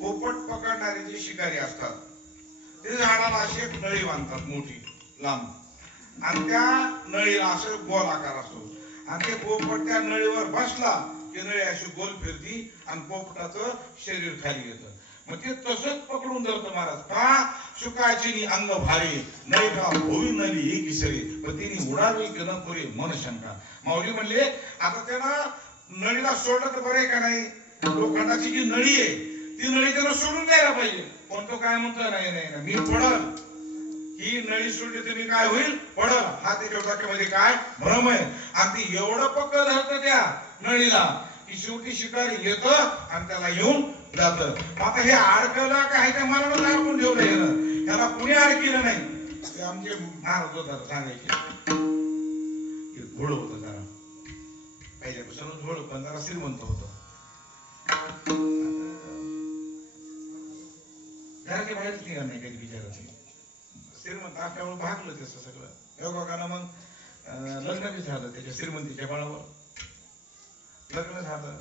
पोपट पकडणारे जे शिकारी असतात ते झाडाला अशी एक नळी बांधतात मोठी लांब आणि त्या नळीला असं गोल आकार असतो आणि ते पोपट त्या नळीवर बसला की नळी अशी गोल फिरती आणि पोपटाचं शरीर खाली येतं. मग ते तसंच पकडून धरतं महाराज. का शुकाची अंग भारी नळी का होई नली ही किसरी पण तिने उडावी की न पुरे मन शंका. माऊली म्हणले आता त्यानं नळीला सोडलं तर बरं आहे का नाही. लोखंडाची जी नळी आहे ती नळी त्याला सोडून द्यायला पाहिजे. पण तो काय म्हणतो नाही नाही मी पडल, ही नळी सोडली तर मी काय होईल पडल. हा त्याच्या डोक्यामध्ये काय भ्रम आहे आणि ती एवढं पक्क धरतं त्या नळीला की शेवटी शिकारी येतं आणि त्याला येऊन जात. आता हे अडकलं काय त्या मनाला अडकून ठेवलं हे त्याला कुणी अडकिलं नाही. ते आमचे महाराज होता सांगायचे घोड होत जरा पहिल्यापासून घोड पण जरा श्रीमंत होत. घराच्या बाहेरच निघाल नाही कधी बिचाराचे श्रीमंत असल्यामुळे भागलं त्याचं सगळं योगानं. मग लग्न बी झालं त्याच्या श्रीमंतीच्या बळावर लग्न झालं.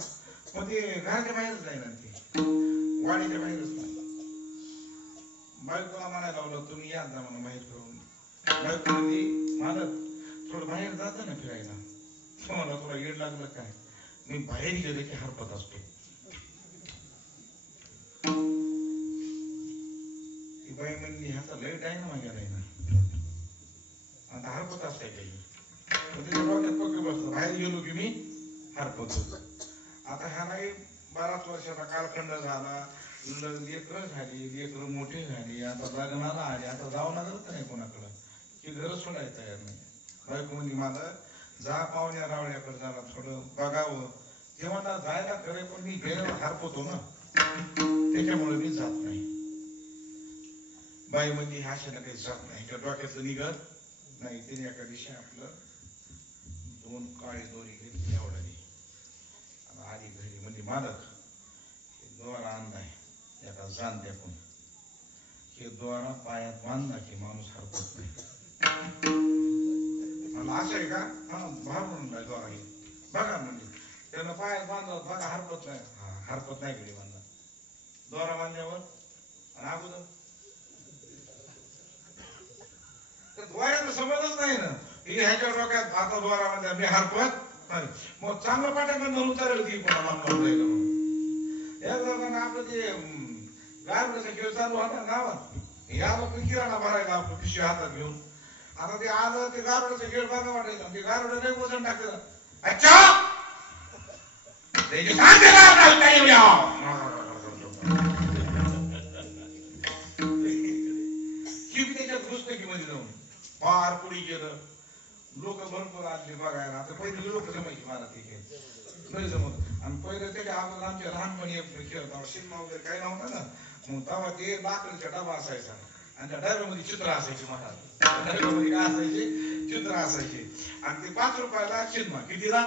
मग ते घराच्या बाहेरच जाईना ते वाडीच्या बाहेरच नाही. बायकोला म्हणायला लावलं तुम्ही याच जा म्हणून बाहेर करून. बायको म्हणजे मालक थोडं बाहेर जात ना फिरायला. मला थोडा येड लागलं काय मी बाहेर गेले की हरपत असतो. बाई म्हणली ह्याचा लय टाइम माझ्या नाही ना आता हरपत असताय काही. डोक्यात पक्क बसतो बाहेर गेलो की मी हरपतो. आता ह्यालाही बराच वर्षाचा कालखंड झाला, लेकरं झाली, लेकरं मोठी झाली, आता लग्नाला आली, आता जावं लागत नाही कोणाकडं की घर सोडायला तयार नाही. बायको म्हणजे मला जा पाहुण्या रावळ्याकडे झाला थोडं बघावं, ते म्हणतात जायला खरे पण मी गेल्यावर हरपतो ना, त्याच्यामुळे मी जात नाही. बाई म्हणजे अशाने काही जात नाही, त्या डोक्याचं निघत नाही. तिने एका दिवशी आपलं 2 काळी दोरी घेतली एवढ्याने आली घरी. म्हणजे मालक दोरा आणलाय एका जाण द्याकून, हे दोरा पायात बांधला की माणूस हरपत नाही. मला असं आहे का? हा भारून दोरा हे बघा म्हणजे त्यानं पायात बांधला बघा हरपत नाही. हा हरपत नाही घरी बांधला दोरा बांधल्यावर आणि अगोदर दोऱ्याचं समजच नाही ना. ही ह्याच्या डोक्यात आता दोरा बांधला मी हरपत नाही. मग चांगलं पाट्याकडनं उतरल ती पुन्हा मानवाला जायला म्हणून. या दोघांना आपलं ते गारव्याचा खेळ चालू होता गावात, याला किराणा भरायला आपलं पिशवी हातात घेऊन. आता ते आलं ते गारव्याचा खेळ बघा वाटायचा, ते गारव्याला लय वजन टाकलं. अच्छा त्याच्यात पुस्तकीमध्ये जाऊन फार पुढे गेलं. लोक भरपूर आले बघायला. आता पहिले लोक जमायची मला ते खेळ नाही जमत. आणि पहिले त्याच्या अगोदर आमच्या लहानपणी खेळ सिनेमा वगैरे काही नव्हता ना, मग तेव्हा ते लाकडीचा डबा असायचा आणि त्या डब्यामध्ये चित्र असायचे. मला डब्यामध्ये काय असायचे? चित्र असायचे. आणि ते 5 रुपयाला चिन्ह कितीला,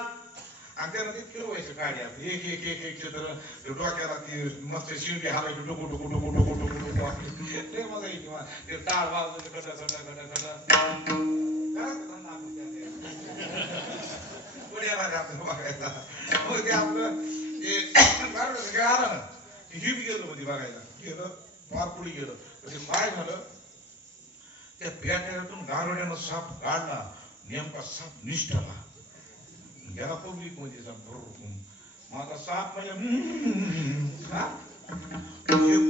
आणि त्यानं ते फिरवायचं गाडी आपली एक एक एक एक चित्र डोक्याला ती मस्त शिंगे हालायची डुकू डुकू डुकू डुकू डुकू डुकू ते मजा यायची. ते टाळ वाजवायचे कटा कटा कटा कटा बघायला. मग ते आपलं ते गारव्याचा खेळ आला ना, ही बी गेलो मध्ये बघायला. गेलं फार पुढे गेलं. ते काय झालं, त्या पेट्यातून गारव्यानं साप काढला. नेमका साप निष्ठला गेला पब्लिक मध्ये. माझा साप म्हणजे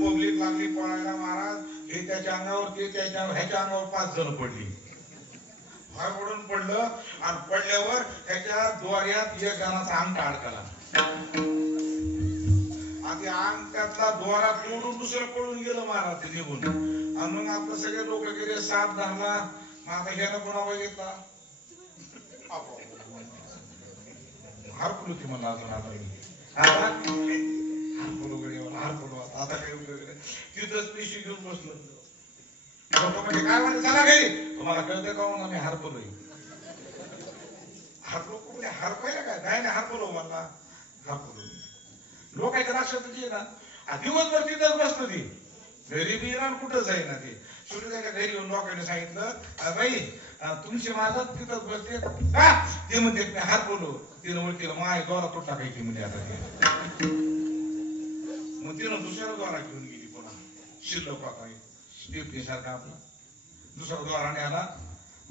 पब्लिक लागली पळायला. महाराज हे त्याच्या अंगावर ते त्याच्या ह्याच्या अंगावर 5 जण पडली. फार ओढून पडलं आणि पडल्यावर त्याच्या दोऱ्यात एक जणाचा अंगठा अडकला आणि अंग त्यातला दोरा तोडून दुसरं पळून गेलं महाराज ते निघून. आणि मग आपलं सगळे लोक गेले, साप धरला. मग आता ह्यानं कोणा बघितला हरपलो की मला अजून आता हरपलो गडीवर हरपलो. आता काही उपयोग नाही. तिथंच पिशवी घेऊन बसलो. लोक म्हणजे काय म्हणते चला घरी, तुम्हाला कळतं का म्हणून आम्ही हरपलोय. हरपलो कुठे हरपायला काय नाही नाही हरपलो मला हरपलो. लोकांच्या लक्षात ये ना दिवसभर तिथंच बसतो ती घरी बी येणार कुठं जाईल ना ते. शेवटी त्याच्या घरी येऊन लोकांनी सांगितलं बाई तुमची मालक तिथंच बसते का? ते म्हणते मी हरपलो. तिनं म्हणते माय दोरा तुटला काही की म्हणजे आता ते. मग तिनं दुसऱ्या द्वारा घेऊन गेली पुन्हा शिल्लक होता स्टेपनी सारखा आपला दुसरा द्वारा आला.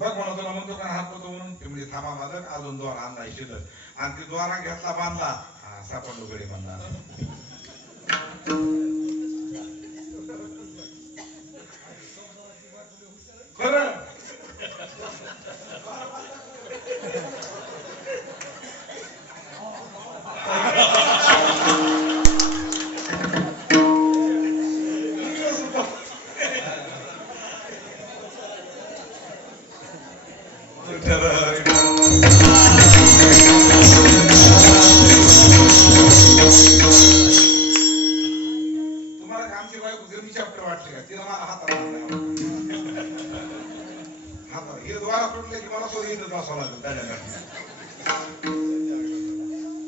बघ म्हणा तुला म्हणतो का हरपतो म्हणून. ते म्हणजे थांबा मालक अजून द्वारा आणलाय शिल्लक आणि ते द्वारा घेतला बांधला. हा सापडलो गडे बांधला. खरं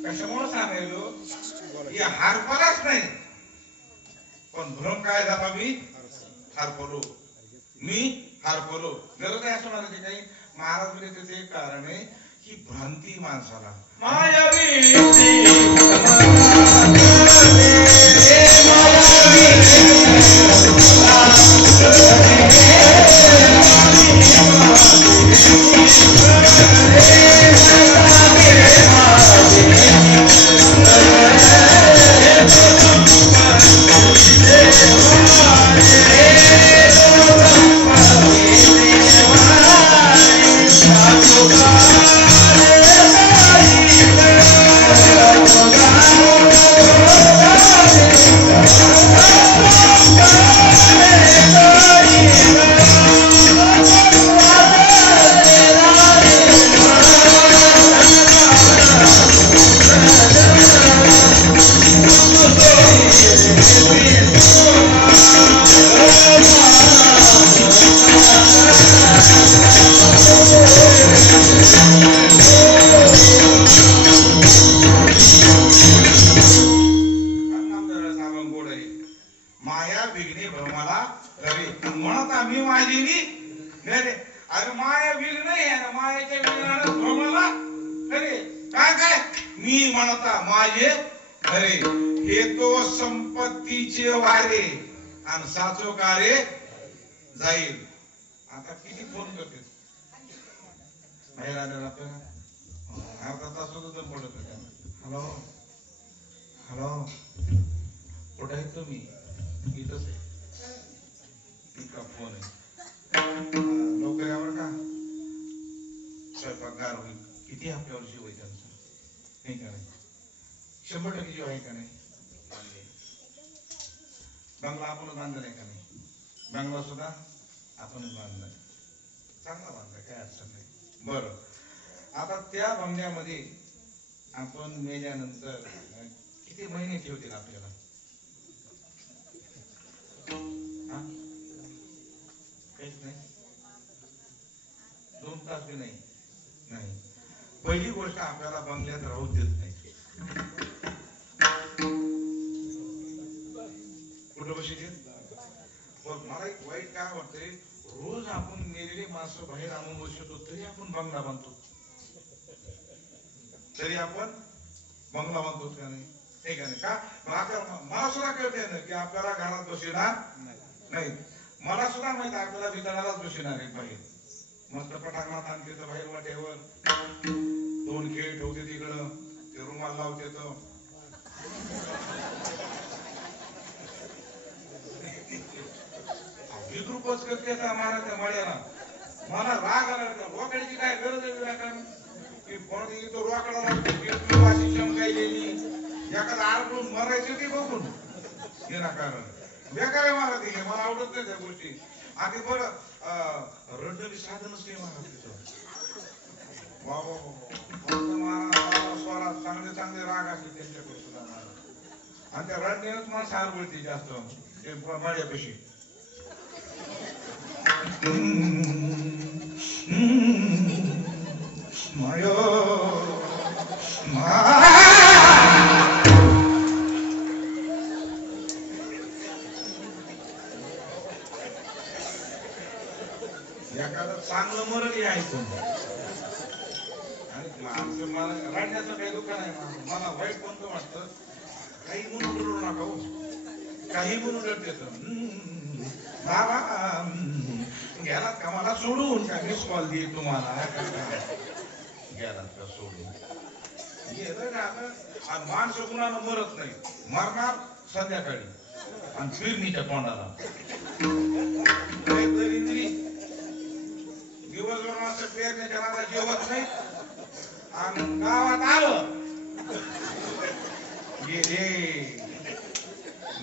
कशामुळे सांगायलो हरपलाच नाही पण भ्रम काय झाला मी हरपलो गरज आहे असं म्हणायचे काही. महाराज म्हणजे त्याचे एक कारण आहे की भ्रांती माणसाला Oh, मी म्हणता माझे अरे हे तो संपत्तीचे वारे आणि साचो कारे जाईल. आता किती फोन करते बाहेर आलेला आपल्याला अर्धा तास सुद्धा दम पडत होता. हॅलो हॅलो कुठे आहे तुम्ही? इथंच आहे. इतका फोन आहे लवकर यावर का स्वयंपाक गार होईल. किती आपल्यावर जीव आहे त्यांचा नाही का नाही? 100% जीव आहे का नाही? बंगला आपणच बांधला आहे का नाही? बंगला सुद्धा आपणच बांधलाय. चांगला बांधलाय काय अडचण नाही. बरं आता त्या बंगल्यामध्ये आपण मेल्यानंतर किती महिने ठेवतील आपल्याला? काहीच नाही. 2 तास बी नाही. नाही. पहिली गोष्ट आपल्याला बंगल्यात राहू देत नाही. कुठं बशी देत? पण मला एक वाईट काय वाटतंय रोज आपण मेलेली माणसं बाहेर आणून बसतो तरी आपण बंगला बांधतो. तरी आपण बंगला बांधतो का नाही? हे का नाही? का मला सुद्धा कळते ना की आपल्याला घरात बसणार नाही. मला सुद्धा माहिती आपल्याला वितरणालाच बसणार आहे बाहेर. मस्त पटांगणात आणते तर बाहेर वाट्यावर 2 खेळ ठेवते तिकडं ते रुमाल लावते तर विद्रुपच करते महाराज त्या मळ्याला. मला राग आला रोकड्याची काय गरज आहे विनाकारण की कोण तो रोकडा लागतो अशी चमकायलेली एखादा आरडून मरायची ती बघून विनाकारण बेकार आहे मला ते. मला आवडत नाही त्या गोष्टी. आधी बरं रडणारी साधनच नाही मला तिथं. स्वरात चांगले चांगले राग असते त्यांच्याकडे सुद्धा मला. आणि त्या रडण्यानंच मला सार बोलते जास्त ते माझ्यापाशी. एखादं चांगलं मरण ऐकून आणि आमचं मला रडण्याचं काही दुकान आहे. मला वाईट कोणतं वाटतं काही म्हणून रडू नका हो. काही म्हणून रडते बाबा गेलात का मला सोडून का मिस कॉल देईल तुम्हाला गेलात का सोडून गेलं ना. आणि माणसं कुणाला मरत नाही. मरणार संध्याकाळी आणि फिरणीच्या तोंडाला दिवसभर माणसं पेरण्याच्या नादा जेवत नाही आणि गावात आलं गेले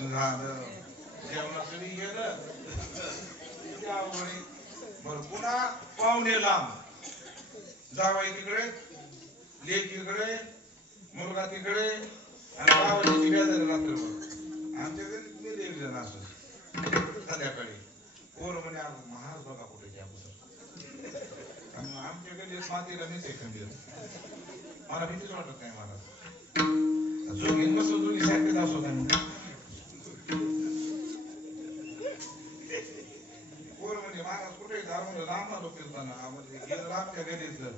झालं जेवणाचं गेलं. बर पुन्हा पाहुणे लांब जावाई तिकडे लेक इकडे मुलगा तिकडे आणि गावाची बेजार रात्रभर. आमच्या घरी गेले एक जण असं संध्याकाळी पोर म्हणे महाराज बघा कुठे घ्या आमच्या घरी मातीला नेते खंडीर. मला भीतीच वाटत नाही. मला जो घेऊन बसतो दोन्ही सारखेच असतो त्यांनी महाराज कुठे लांब आलो फिरताना गेलं आमच्या गलीतलं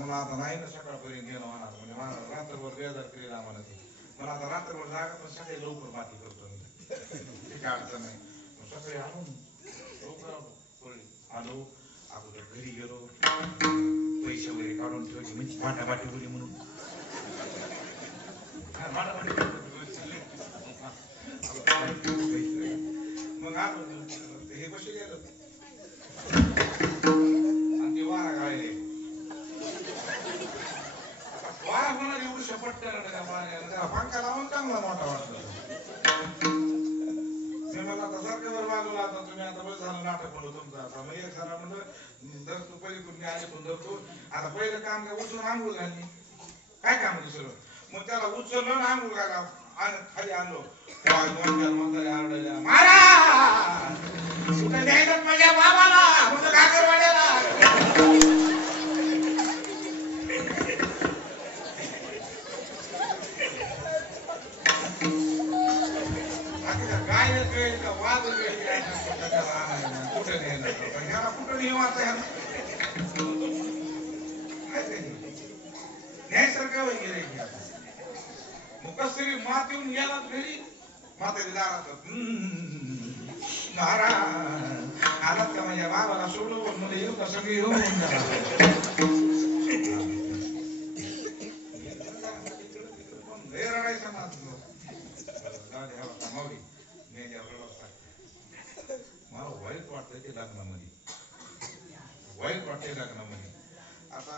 मला आता नाही ना सकाळपर्यंत गेलो होणार म्हणजे महाराज रात्रभर बेजार केलेला आम्हाला ते. मला आता रात्रभर जागा पण सकाळी लवकर माती करतो मी. काय अडचण नाही. सकाळी आणून लवकर आलो अगोदर घरी गेलो पैसे वगैरे काढून ठेवले म्हणजे वाटावाटी बोली म्हणून मग आलो हे कसे गेलं आणि ते वारा गाळे वारा होणार एवढं शपट करायला पंखा लावून चांगला मोठा वाटतो. मी मला आता सारख्यावर बाजूला आता तुम्ही आता बस झालं नाटक म्हणून तुमचं आता मग एक झाला म्हणलं धरतो पहिले तुम्ही आले पण धरतो. आता पहिलं काम काय उचलून आंघोळ घालली काय काम दुसरं मग त्याला उचललं ना आंघोळ घाला आणि खाली आणलो 2-4 म्हातारे आरडल्या महाराज कुठे द्यायचं माझ्या बाबाला कुठं काकरवाड्याला. गाय कळेल का वाद कळेल कुठे नाही ह्याला कुठं नियम आता न्यायसारखं वगैरे कसरी मात येऊन गेला घरी म्हातारी दारात महाराज आलात का माझ्या बाबाला सोडून मला येऊ का सगळी येऊन रडायचा ना मावडी मला वाईट वाटतंय ते लग्नामध्ये वाईट वाटतंय लग्नामध्ये आता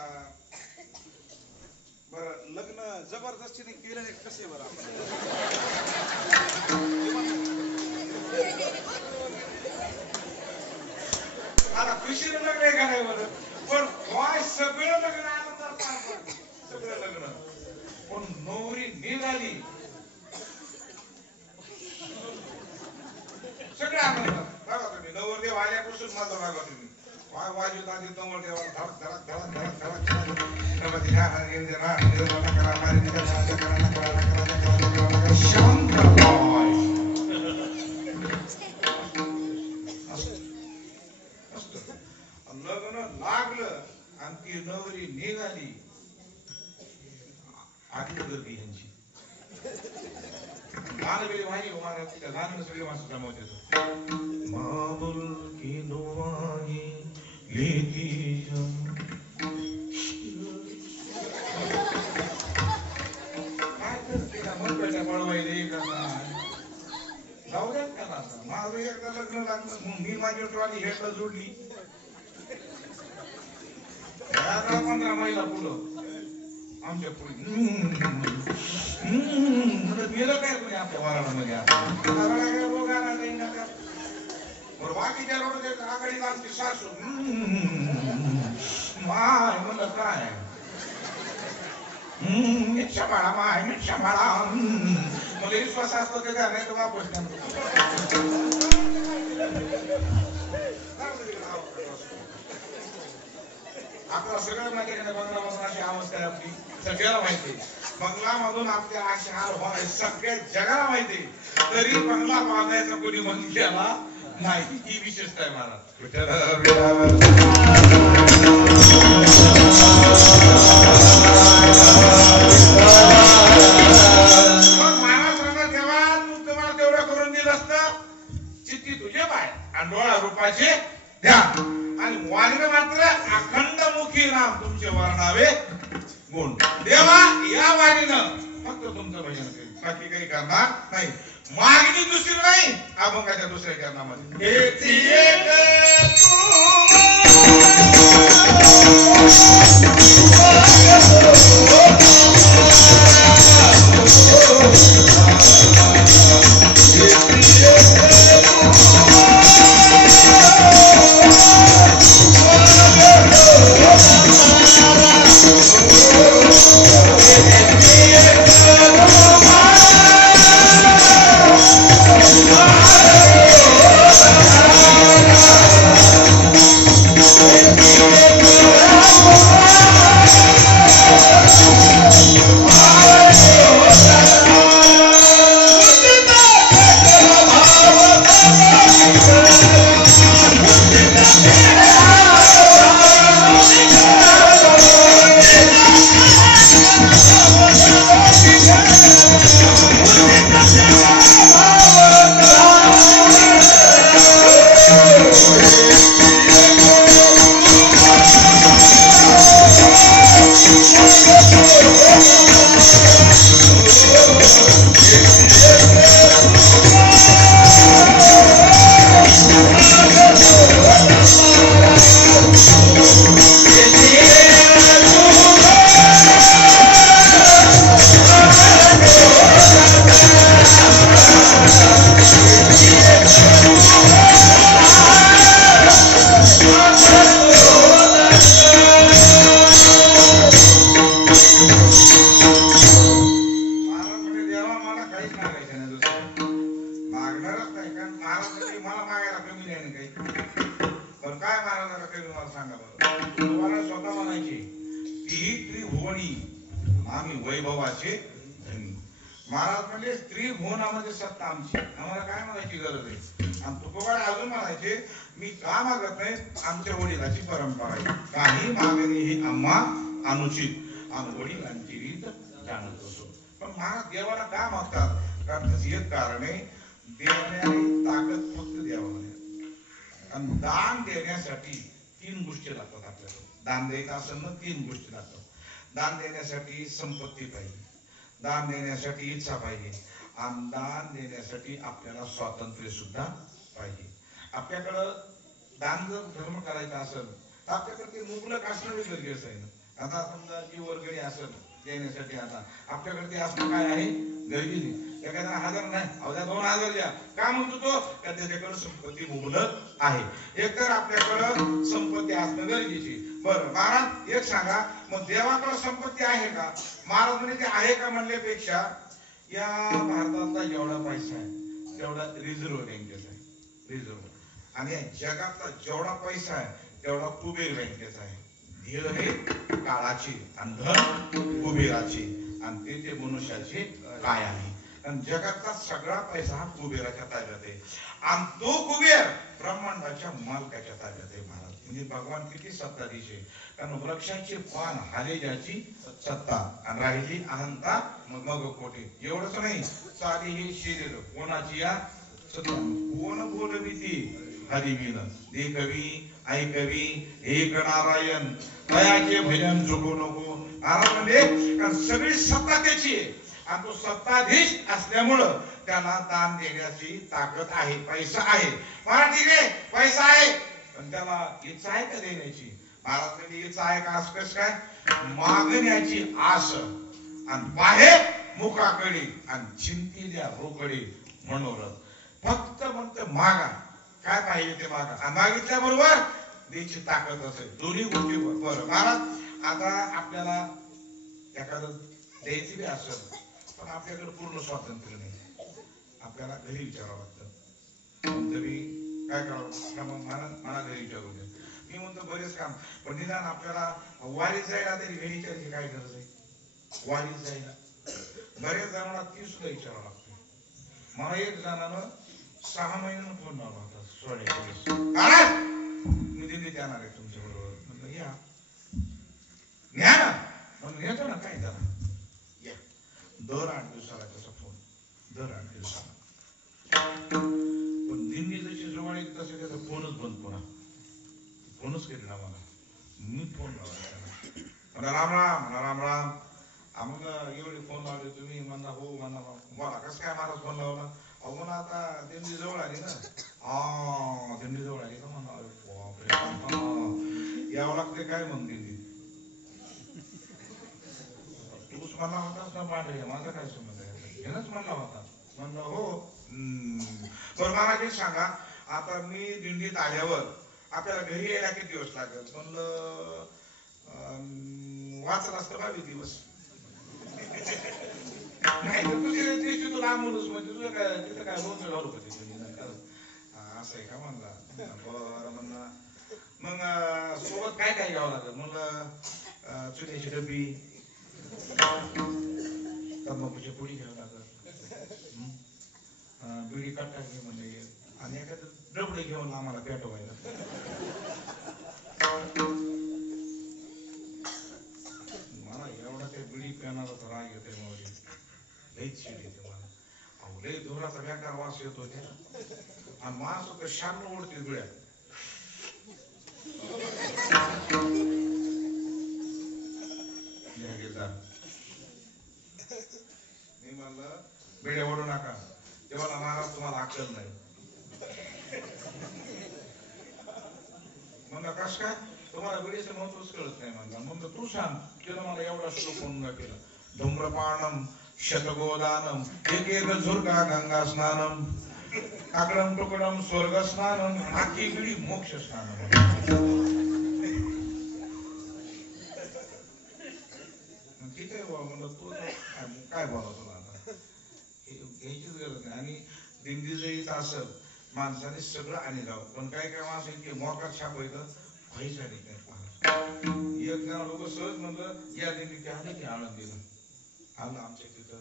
बर लग्न जबरदस्तीने केलं नाही कसे बरं आता खुशीनं लग्न आहे का नाही बरं पण काय सगळं लग्न आनंदात पार पडलं सगळं लग्न पण नवरी निघाली सगळे आनंदात बघा तुम्ही नवरदेव आल्यापासून माझं बघा तुम्ही काय वाजवत आधी नवरदेवाला धडक धडक धडक धडक धडक शांत लग्न लागलं आणि ती नवरी निघाली आधी गर्दी यांची गाणं गेली माहिती महाराज त्या गाणं सगळे माणसं जमवत येतो माबुल की दुआएं लेती हम काय करते का मनपेट्या पळवायले का जाऊ द्या का माझं एकदा लग्न लागलं मी माझी ट्रॉली हेडला जोडली 15 महिला पुढं आमच्या पुढे गेलं काय तुम्ही आपल्या वारामध्ये बाकीच्या रोड आघाडीत आमची सासू माय म्हणलं काय सांभाळा माय मी सांभाळा मला विश्वास असतो ते काय नाही तर वापस आपल्याला सगळं माहिती आहे बंगला बंगलाची अवस्था आहे आपली सगळ्याला माहिती बंगलामधून आपल्या असे हाल होणार सगळ्या जगाला माहिती तरी बंगला बांधायचा कोणी म्हणलेला नाही ही विशेषता आहे महाराज महाराष्ट्राला तेव्हा तू तुम्हाला तेवढं करून दिलं असतं चित्ती तुझे पाय आणि डोळा रूपाचे ध्यान आणि वाणीनं मात्र अखंडमुखी नाम तुमचे वर्णावे गुण देवा या वाणीनं फक्त तुमचं भजन करेल बाकी काही करणार नाही मागणी दुसरी नाही अभंगाच्या दुसऱ्या कारणामध्ये महाराज म्हणजे स्त्री भुवनामध्ये सत्ता आमची आम्हाला काय म्हणायची गरज आहे आणि तुकोबाड अजून म्हणायचे मी का मागत नाही आमच्या वडिलांची परंपरा आहे काही मागणी ही आम्हा अनुचित आणि वडिलांची रीत जाणत असो पण महाराज देवाला का मागतात? कारण त्याचं एक कारण आहे, देण्याची ताकद फक्त देवाला. आणि दान देण्यासाठी 3 गोष्टी लागतात आपल्याला. दान द्यायचं असेल ना 3 गोष्टी लागतात. दान देण्यासाठी संपत्ती पाहिजे, दान देण्यासाठी इच्छा पाहिजे, आणि दान देण्यासाठी आपल्याला स्वातंत्र्य सुद्धा पाहिजे. आपल्याकडं दान जर धर्म करायचा असेल तर आपल्याकडे ते मुबलक असणं गरजेचं आहे ना. आता समजा जी वर्गणी असेल देण्यासाठी, आता आपल्याकडे ते असणं काय आहे गरजेचे. एखाद्या 1000 नाही, अवघ्या 2000 द्या, का म्हणतो तो? का त्याच्याकडे संपत्ती मुबलक आहे. एकतर आपल्याकडं संपत्ती असणं गरजेची. बरं महाराज एक सांगा, मग देवाकडे संपत्ती आहे का? महाराज म्हणजे ते आहे का म्हणल्यापेक्षा, या भारतातला जेवढा पैसा आहे तेवढा रिझर्व्ह बँकेचा आहे, रिझर्व्ह. आणि जगातला जेवढा पैसा आहे तेवढा कुबेर बँकेचा आहे. धीर हे काळाची आणि धन कुबेराची, आणि ते मनुष्याचे काय आहे. आणि जगातला सगळा पैसा हा कुबेराच्या ताब्यात आहे, आणि तो कुबेर ब्रह्मांडाच्या मालकाच्या ताब्यात आहे. महाराज म्हणजे भगवान किती सत्ताधीश आहे. कारण वृक्षाचे पान हाले ज्याची सत्ता, आणि राहिली अहंता मग कोटी. एवढंच नाही, चाली हे शरीर कोणाची या सत्ता. कोण बोलविती हरिविन देखवी ऐकवी एक नारायण, दयाचे भजन चुकू नको. महाराज म्हणजे सगळी सत्ता त्याची आहे, आणि तो सत्ताधीश असल्यामुळं त्याला दान देण्याची ताकद आहे, पैसा आहे. महाराज ठीक आहे, पैसा आहे, पण त्याला इच्छा आहे का देण्याची? महाराज म्हणजे इच्छा आहे का? असं कसं काय? मागण्याची आस, आणि बाहेर मुखाकडे, आणि चिंतेल्या रोकडे मनोरथ. फक्त म्हणतं मागा, काय पाहिजे ते मागा, आणि मागितल्याबरोबर द्यायची ताकद असेल. दोन्ही गोष्टी बरं. महाराज आता आपल्याला एखादं द्यायची बी असेल, पण आपल्याकडे पूर्ण स्वातंत्र्य नाही. आपल्याला घरी विचारावं लागतं, तरी काय करावं का? मग मला घरी विचारू दे. मी म्हणतो बरेच काम, पण निदान आपल्याला वारीत जायला तरी घरी विचारायची काय गरज आहे? वारीत जायला बरेच जणांना ती सुद्धा विचारावं लागतं. मला एक जणानं 6 महिन्यानं फोन लावला होता, मी दिल्लीत येणार आहे तुमच्या बरोबर. म्हणलं या, न्या ना. म्हणून येतो ना, काय झालं या. दर 8 दिवसाला त्याचा फोन, दर 8 दिवसाला. पण दिंडी जशी जवळ येत तसे त्याचा फोनच बंद, पुन्हा फोनच केला मला. मी फोन लावला त्याला, म्हणा राम राम, म्हणा राम राम. आम्हाला एवढे फोन लावले तुम्ही? म्हणला हो. म्हणला बोला कसं काय महाराज फोन लावला? अहो म्हणा आता दिंडी जवळ आली ना. हा दिंडी जवळ आली का? म्हणा यावं लागते काय मग दिंडी? तूच म्हणला होतास ना पांढरे, माझा काय संबंध आहे? हेच म्हणला होता. म्हणलं हो. बरं मला ते सांगा, आता मी दिंडीत आल्यावर आपल्याला घरी यायला किती दिवस लागेल? म्हणलं वाचला असतं 22 दिवस. नाही तर तुझ्या दिवशी तुला आंबूनच म्हणजे तुझं काय तिथं काय रोज घालू का तिथे? असं आहे का? म्हणला बरं. म्हणलं मग सोबत काय काय घ्यावं लागेल? म्हणलं चुन्याची डबी, तंबाखूची पुडी घ्यावं लागेल, बिडी कट्टा घे म्हणजे, आणि एखादं डबडे घेऊन आम्हाला पेटवायला. मला एवढा ते बिडी पेनाला तर राग येते, म्हणजे लईच शिड येते मला. अहो लई धुराचा बेकार वास येतो त्या, आणि माणसं तर शान ओढते बिड्या. मी म्हणलं बिड्या ओढू नका. तेव्हा महाराज तुम्हाला अक्कल नाही. म्हणलं कस काय? तुम्हाला बिडीचं महत्वच कळत नाही. म्हणला म्हणलं तू सांग. केलं मला एवढा श्लोक म्हणून केलं. धूम्रपानम शतगोदानम एक एक झुरका गंगा स्नानम काकडम टुकडम स्वर्ग स्नानम आखी बिडी मोक्ष स्नानम. ठीक आहे बाबा म्हणलं, तू काय बोला तुला आता, याचीच गरज नाही. आणि दिंडी जर येत असेल माणसाने सगळं आणि जावं, पण काय काय माणसं इतके मोकाट छाप येतं व्हायचं नाही. एक जण लोक सहज म्हणलं या दिंडी आले की आळंदीला आलं आमच्या तिथं,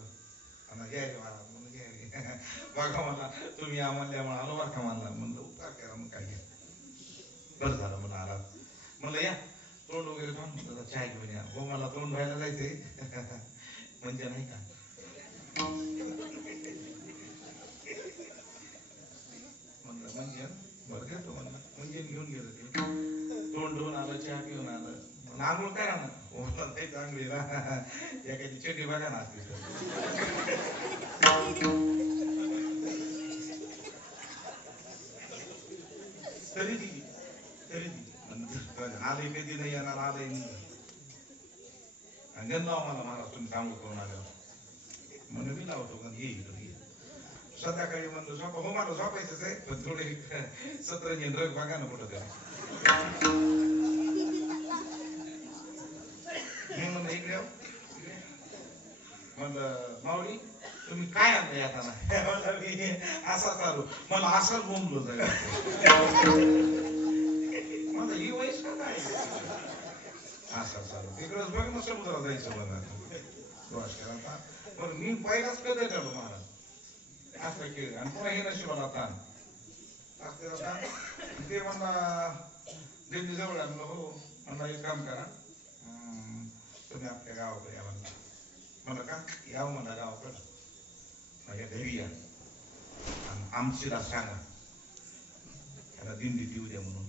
आणि या रे महाराज म्हणलं या रे बघा मला तुम्ही आम्हाला आलो बरं का म्हणला. म्हणलं उपकार करा, मग काय घ्या, बरं झालं म्हणून आला. म्हणलं या तोंड वगैरे थांब, चहा घेऊन या. हो मला तोंड व्हायला जायचंय म्हणजे नाही का. म्हणलं म्हणजे बरं घेतो म्हणलं म्हणजे घेऊन गेलो ते तोंड धुवून आलं चहा पिऊन आलं आंघोळ करा ना नाही चांगली ना एखादी चेटी बघा ना तरी दिली आलंय कधी नाही येणार आलंय गण लावा मला महाराज तुम्ही सांगू करून आल्यावर म्हणून मी लावतो पण ये संध्याकाळी म्हणलं झोपा हो मला झोपायचंच आहे पण थोडे सतरंजी ड्रग बघा ना कुठं तरी म्हणलं इकडे म्हणलं माऊली तुम्ही काय आणलं येताना मी असा चालू मला असंच बोंबलो जाईल मला ही वयस का काय असा चालू तिकडच बघ ना समुद्रात जायचं मला पण मी पहिलाच कधी ठरलो महाराज असं केलं आणि पुन्हा हे नशिबाला ताण ते म्हणला दिल्ली जवळ आणलं हो म्हणला एक काम करा तुम्ही आपल्या गावाकडे या म्हणला म्हणलं का यावं म्हणला गावाकडं माझ्या घरी या आणि आमचीला सांगा त्याला दिंडी देऊ द्या म्हणून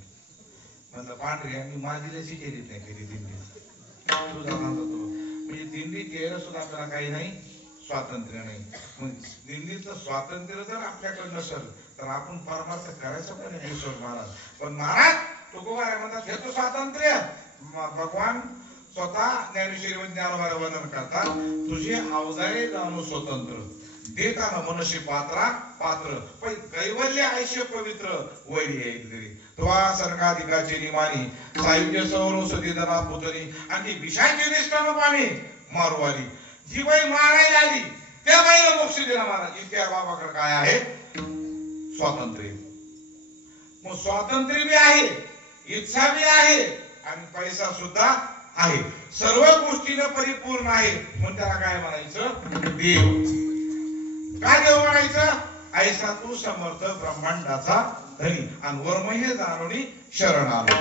म्हणलं पांढरे मी माझीला शिकेलीच नाही कधी दिंडी तुझा म्हणतो म्हणजे दिंडीत यायला सुद्धा आपल्याला काही नाही स्वातंत्र्य नाही मग दिल्लीचं स्वातंत्र्य जर आपल्याकडे नसेल तर आपण परमार्थ करायचं पण ईश्वर महाराज पण महाराज तुकोबाराय म्हणतात हे तो स्वातंत्र्य भगवान स्वतः ज्ञानेश्वरी ज्ञानोबाला वर्णन करतात तुझे अवजारे जाणू स्वतंत्र देताना मनशी पात्र पण कैवल्य आयुष्य पवित्र वैरी येईल तरी त्वा सर्गाधिकाचे निमानी सायुज्य सौरसदिदना पुतनी आणि विषाची निष्ठानं पाणी मारवाली जी बाई मारायला आली त्या बाईला मोक्ष दिला महाराज इतक्या बाबाकडे काय आहे स्वातंत्र्य मग स्वातंत्र्य बी आहे इच्छा बी आहे आणि पैसा सुद्धा आहे सर्व गोष्टीने परिपूर्ण आहे म्हणून त्याला काय म्हणायचं देव काय देव म्हणायचं ऐसा तू समर्थ ब्रह्मांडाचा धनी आणि वर्म हे जाणून शरण आलो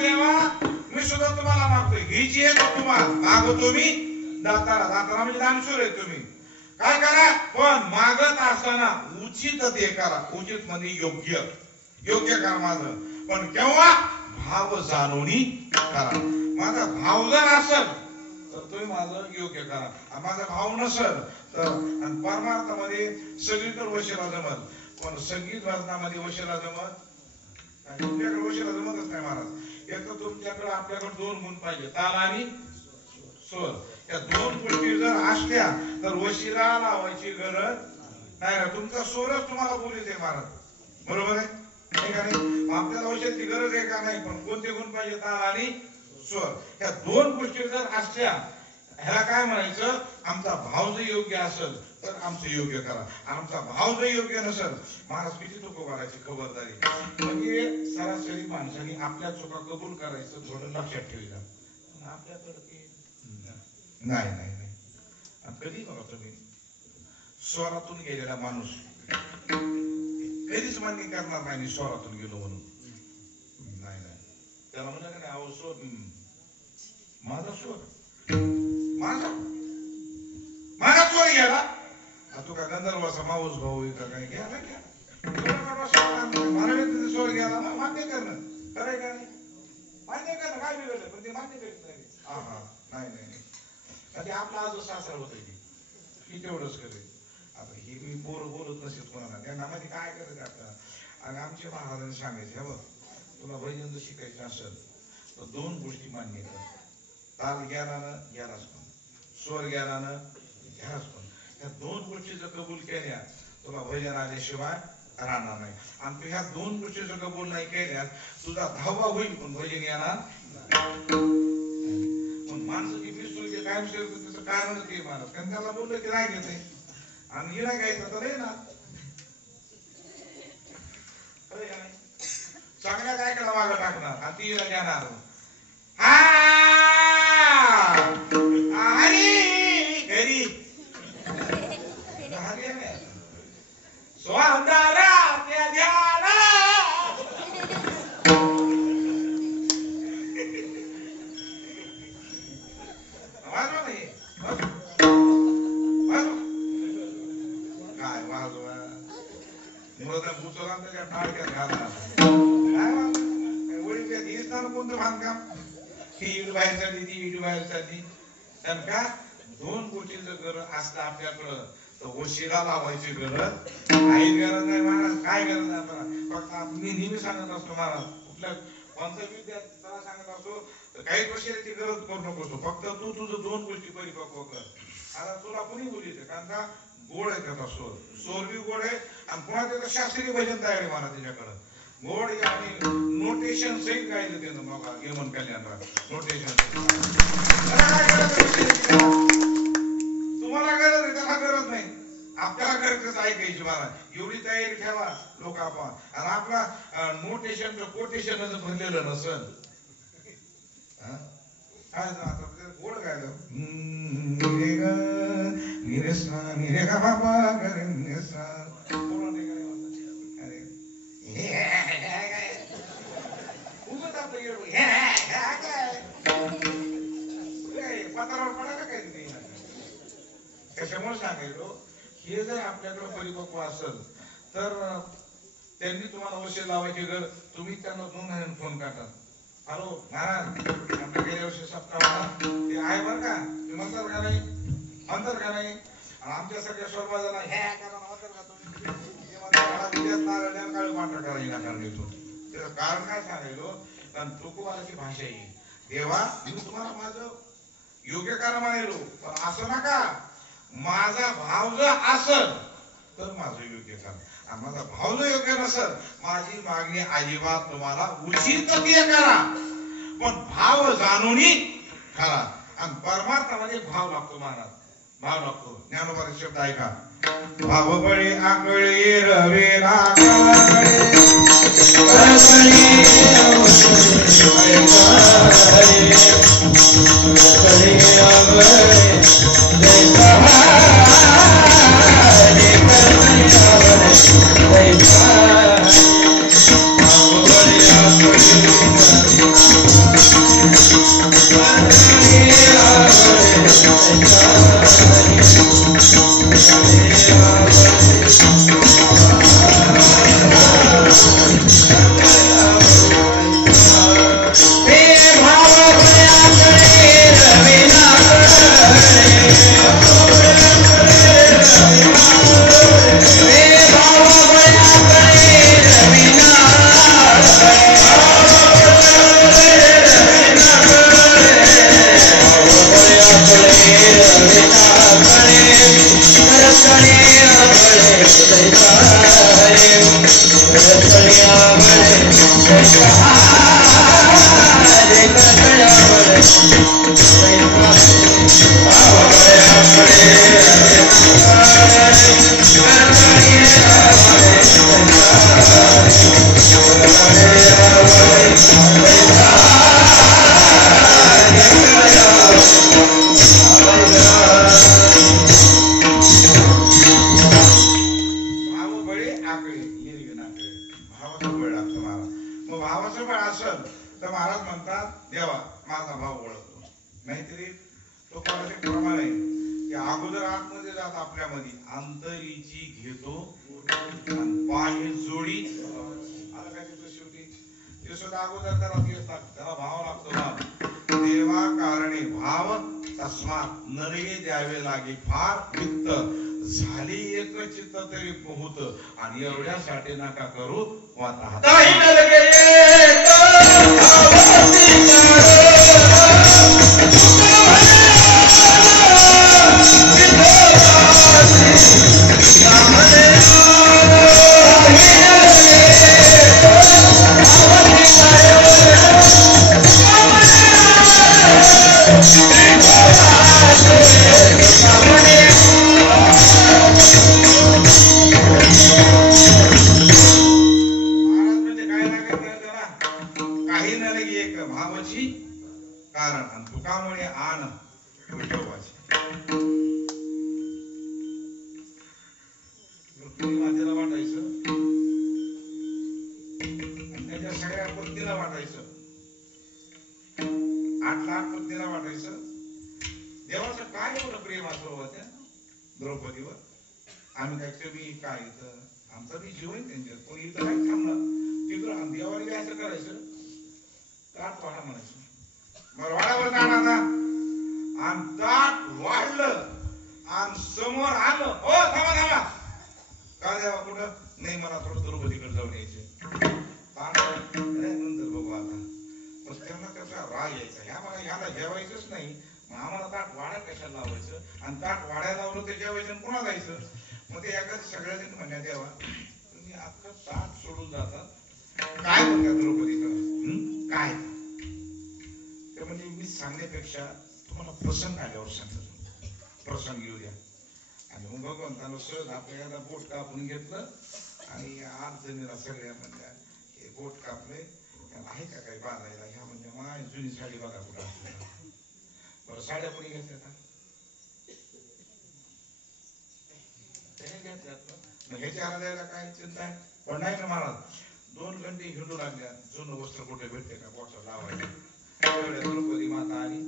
देवा मी सुद्धा तुम्हाला मागतोय घ्यायची आहे तुम्हाला मागतो मी दातारा म्हणजे दानशूर आहे तुम्ही काय करा पण मागत असताना उचित ते करा उचित म्हणजे योग्य करा माझं पण केव्हा भाव जाणून करा माझा भाव जर असेल तर तुम्ही माझं योग्य करा माझा भाव नसेल तर आणि परमार्थामध्ये सगळीकडे वशिला जमत पण संगीत वादनामध्ये वशिला जमत तुमच्याकडे वशिला जमतच नाही महाराज एक तर तुमच्याकडे आपल्याकडे दोन गुण पाहिजे ताल आणि स्वर या दोन गोष्टी जर असल्या तर वशिला लावायची गरज नाही ना तुमचा स्वरच तुम्हाला बोलू दे महाराज बरोबर आहे का नाही आपल्याला वशिलाची गरज आहे का नाही पण कोणते गुण पाहिजे ताल आणि स्वर या दोन गोष्टी जर असल्या ह्याला काय म्हणायचं आमचा भाव जर योग्य असेल तर आमचं योग्य करा आमचा भाव जर योग्य नसेल महाराज किती चुका करायची खबरदारी म्हणजे सरासरी माणसाने आपल्या चुका कबूल करायचं थोडं लक्षात ठेवायचं आपल्याकडे नाही नाही नाही कधी बघा तुम्ही स्वरातून गेलेला माणूस कधीच मान्य करणार नाही स्वरातून गेलो म्हणून नाही नाही त्याला म्हणलं का नाही अहो स्वर माझा स्वर माझा स्वर गेला तू का गंधर्वाचा माऊस भाऊ का काय घ्यायला महाराज स्वर गेला ना मान्य करणं कराय का नाही मान्य करणं काय बिघडलं पण ते मान्य करीत नाही हा नाही नाही ते आपला आज सासरा होत ही तेवढंच करे आता ही मी बोलत नसेल कोणाला त्यांना माहिती काय करायचं आपल्याला आणि आमच्या महाराजांनी सांगायचे हे बघ तुला भजन जर शिकायचं असेल तर दोन गोष्टी मान्य कर ताल ज्ञानानं घ्यालाच पण स्वर ज्ञानानं घ्यालाच पण ह्या दोन गोष्टी जर कबूल केल्या तुला भजन आल्याशिवाय राहणार नाही आणि तू ह्या दोन गोष्टी जर कबूल नाही केल्या तुझा धावा होईल पण भजन येणार माणसं की विसरू कायम त्याचं कारण ते माणूस कारण त्याला बोललं की नाही घेते आणि हिला घ्यायचं तर ना चांगल्या काय करा मागं टाकणार आणि ती हिला घेणार घरी स्वांदारा त्या ध्याना मुलं बुचला त्याच्या टाळक्यात घाला वडील दिसणार कोणतं बांधकाम ही इट बाहेरसाठी ती इट बाहेरसाठी कारण का दोन गोष्टीचं गरज असतं आपल्याकडं तर वशिला लावायची गरज काही गरज नाही महाराज काय गरज नाही मला फक्त मी नेहमी सांगत असतो महाराज कुठल्या कोणत्या विद्यार्थ्याला सांगत असतो काही गोष्टीची गरज करू नकोस फक्त तू तुझं दोन गोष्टी परिपक्व कर आता तुला कोणी बोलित कारण का गोड आहे त्याचा स्वर बी गोड आहे आणि पुन्हा त्याचं शास्त्रीय भजन तयार आहे महाराज त्याच्याकडं गोड आणि नोटेशन सहित गायलं त्यानं मग गेमन कल्याणराव नोटेशन तुम्हाला गरज आहे त्याला गरज नाही आपल्याला गरज ऐकायची महाराज एवढी तयारी ठेवा लोक आपण आणि आपला नोटेशन कोटेशन भरलेलं नसल काय आता गोड गायलं निरे का बाबा पत्रावर पडायला काय कशामुळे सांगायचो हे जर आपल्याकडे परिपक्व असेल तर त्यांनी तुम्हाला वशील लावायची गरज तुम्ही त्यांना 2 महिन्यात फोन करतात हॅलो महाराज आपल्या गेल्या वर्षी सप्ताह ते आहे बरं का ते म्हणतात का नाही आणि आमच्या सगळ्या सर्वजण हे म्हणतात का तुम्ही काळी पांढरा करायला कारण येतो त्याचं कारण काय सांगायचो कारण तुकोबाराची भाषा आहे देवा मी तुम्हाला माझं योग्य करा म्हणायलो पण असं नका माझा भाव जर असत तर माझं योग्य करा आणि माझा भाव जर योग्य नसत माझी मागणी अजिबात तुम्हाला उचित करा पण भाव जाणून करा आणि परमार्थामध्ये भाव लागतो महाराज भाव लागतो ज्ञानोबाचे शब्द ऐका भाव बळे आकळे रवे आणि एवढ्यासाठी नका करू वाता देवाचं काय एवढं प्रेम असं द्रौपदीवर आम्ही काय कमी काय आमचा बी जीव आहे त्यांच्यात. पण इथं काय थांबणार तिथं देवाला बी असं करायचं ताट वाढा म्हणायचं. बरं वाड्यावर जाणार ना आणि ताट वाढलं आणि समोर आलं हो थांबा थांबा का देवा कुठं नाही मला थोडं द्रौपदीकडे जाऊन यायचे ताट नंतर बघू आता. मग त्यांना त्याचा राग यायचा ह्या मला ह्याला जेवायचंच नाही मग आम्हाला ताट वाड्या कशाला लावायचं आणि ताट वाड्या लावलं तर जेवायचं आणि पुन्हा जायचं. मग ते एकाच सगळ्याजण म्हणण्यात यावा तुम्ही अख्खं ताट सोडून जातात काय म्हणतात द्रौपदीकडं काय ते म्हणजे मी सांगण्यापेक्षा तुम्हाला प्रसंग आल्यावर सांगतो. प्रसंग येऊ द्या. आणि मग भगवंतानं सहज आपल्याला बोट कापून घेतलं आणि 8 जणीला सगळ्या म्हणल्या हे बोट कापले त्याला आहे का काही बांधायला ह्या म्हणजे माझी जुनी साडी बघा कुठं असते. बरं साड्या कोणी घेतल्या का घेतल्यात मग ह्याच्या द्यायला काय चिंता आहे. पण नाही ना महाराज 2 घंटे हिंडू लागल्या जुनं वस्त्र कुठे भेटते का पोटाला लावायला. द्रौपदी माता आली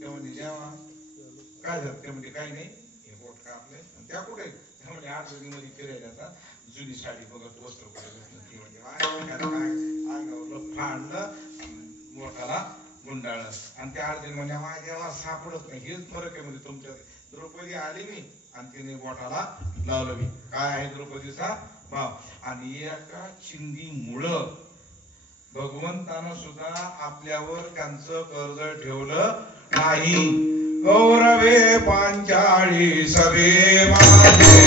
ते म्हणजे जेव्हा काय झालं ते म्हणजे काही नाही हे बोट कापले त्या कुठे त्यामध्ये 8 जणीमध्ये फिरायला आता जुनी साडी बघत वस्त्र कुठे भेटलं ती म्हणजे अंगावर फाडलं मोठाला गुंडाळलं आणि त्या 8 जणी म्हणजे माझ्या देवा सापडत नाही. हेच फरक आहे म्हणजे तुमच्या. द्रौपदी आली मी आणि तिने बोटाला लावलं मी काय आहे द्रौपदीचा भाव. आणि एका चिंधीमुळं भगवंतानं सुद्धा आपल्यावर त्यांचं कर्ज ठेवलं नाही. कौरवे पांचाळी सभे माझे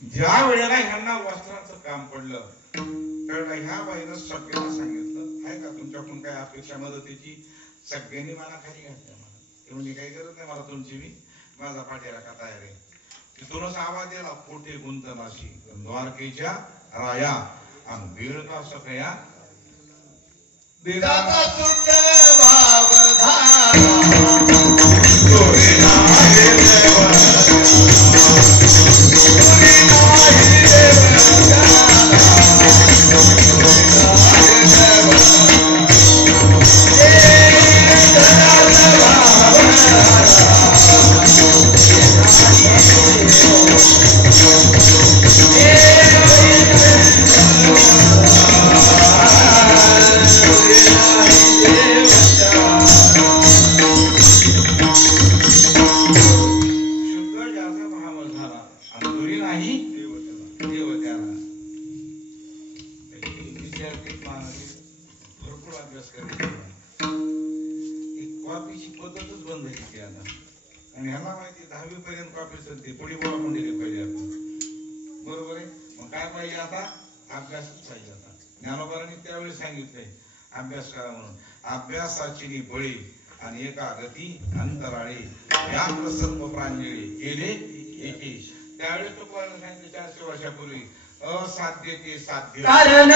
ज्या वेळेला ह्यांना वस्त्राचं काम पडलं त्यावेळेला ह्या बाईनं सगळ्यांना सांगितलं आहे का तुमच्याकडून काय अपेक्षा मदतीची. सगळ्यांनी मला खाली घातलं. मला म्हणजे काही गरज नाही मला तुमची मी माझा पाठीला का तयार आहे. तिथूनच आवाज दिला पोटे गुंतनाशी द्वारकेच्या राया आणि वेळ का सगळ्या दादा सुट भाव धारा आणि ह्याला माहिती 10वी पर्यंत कॉपी चलते पुढे बोला पण दिली पाहिजे आपण. बरोबर आहे. मग काय पाहिजे आता अभ्यासच पाहिजे. आता ज्ञानोबारांनी त्यावेळी सांगितलंय अभ्यास करा म्हणून. अभ्यासाची बळी आणि एका गती अंतराळी या सर्व प्रांजळी गेले एके त्यावेळेस तुकोबाराने सांगितले 400 वर्षापूर्वी असाध्य ते साध्य. कारण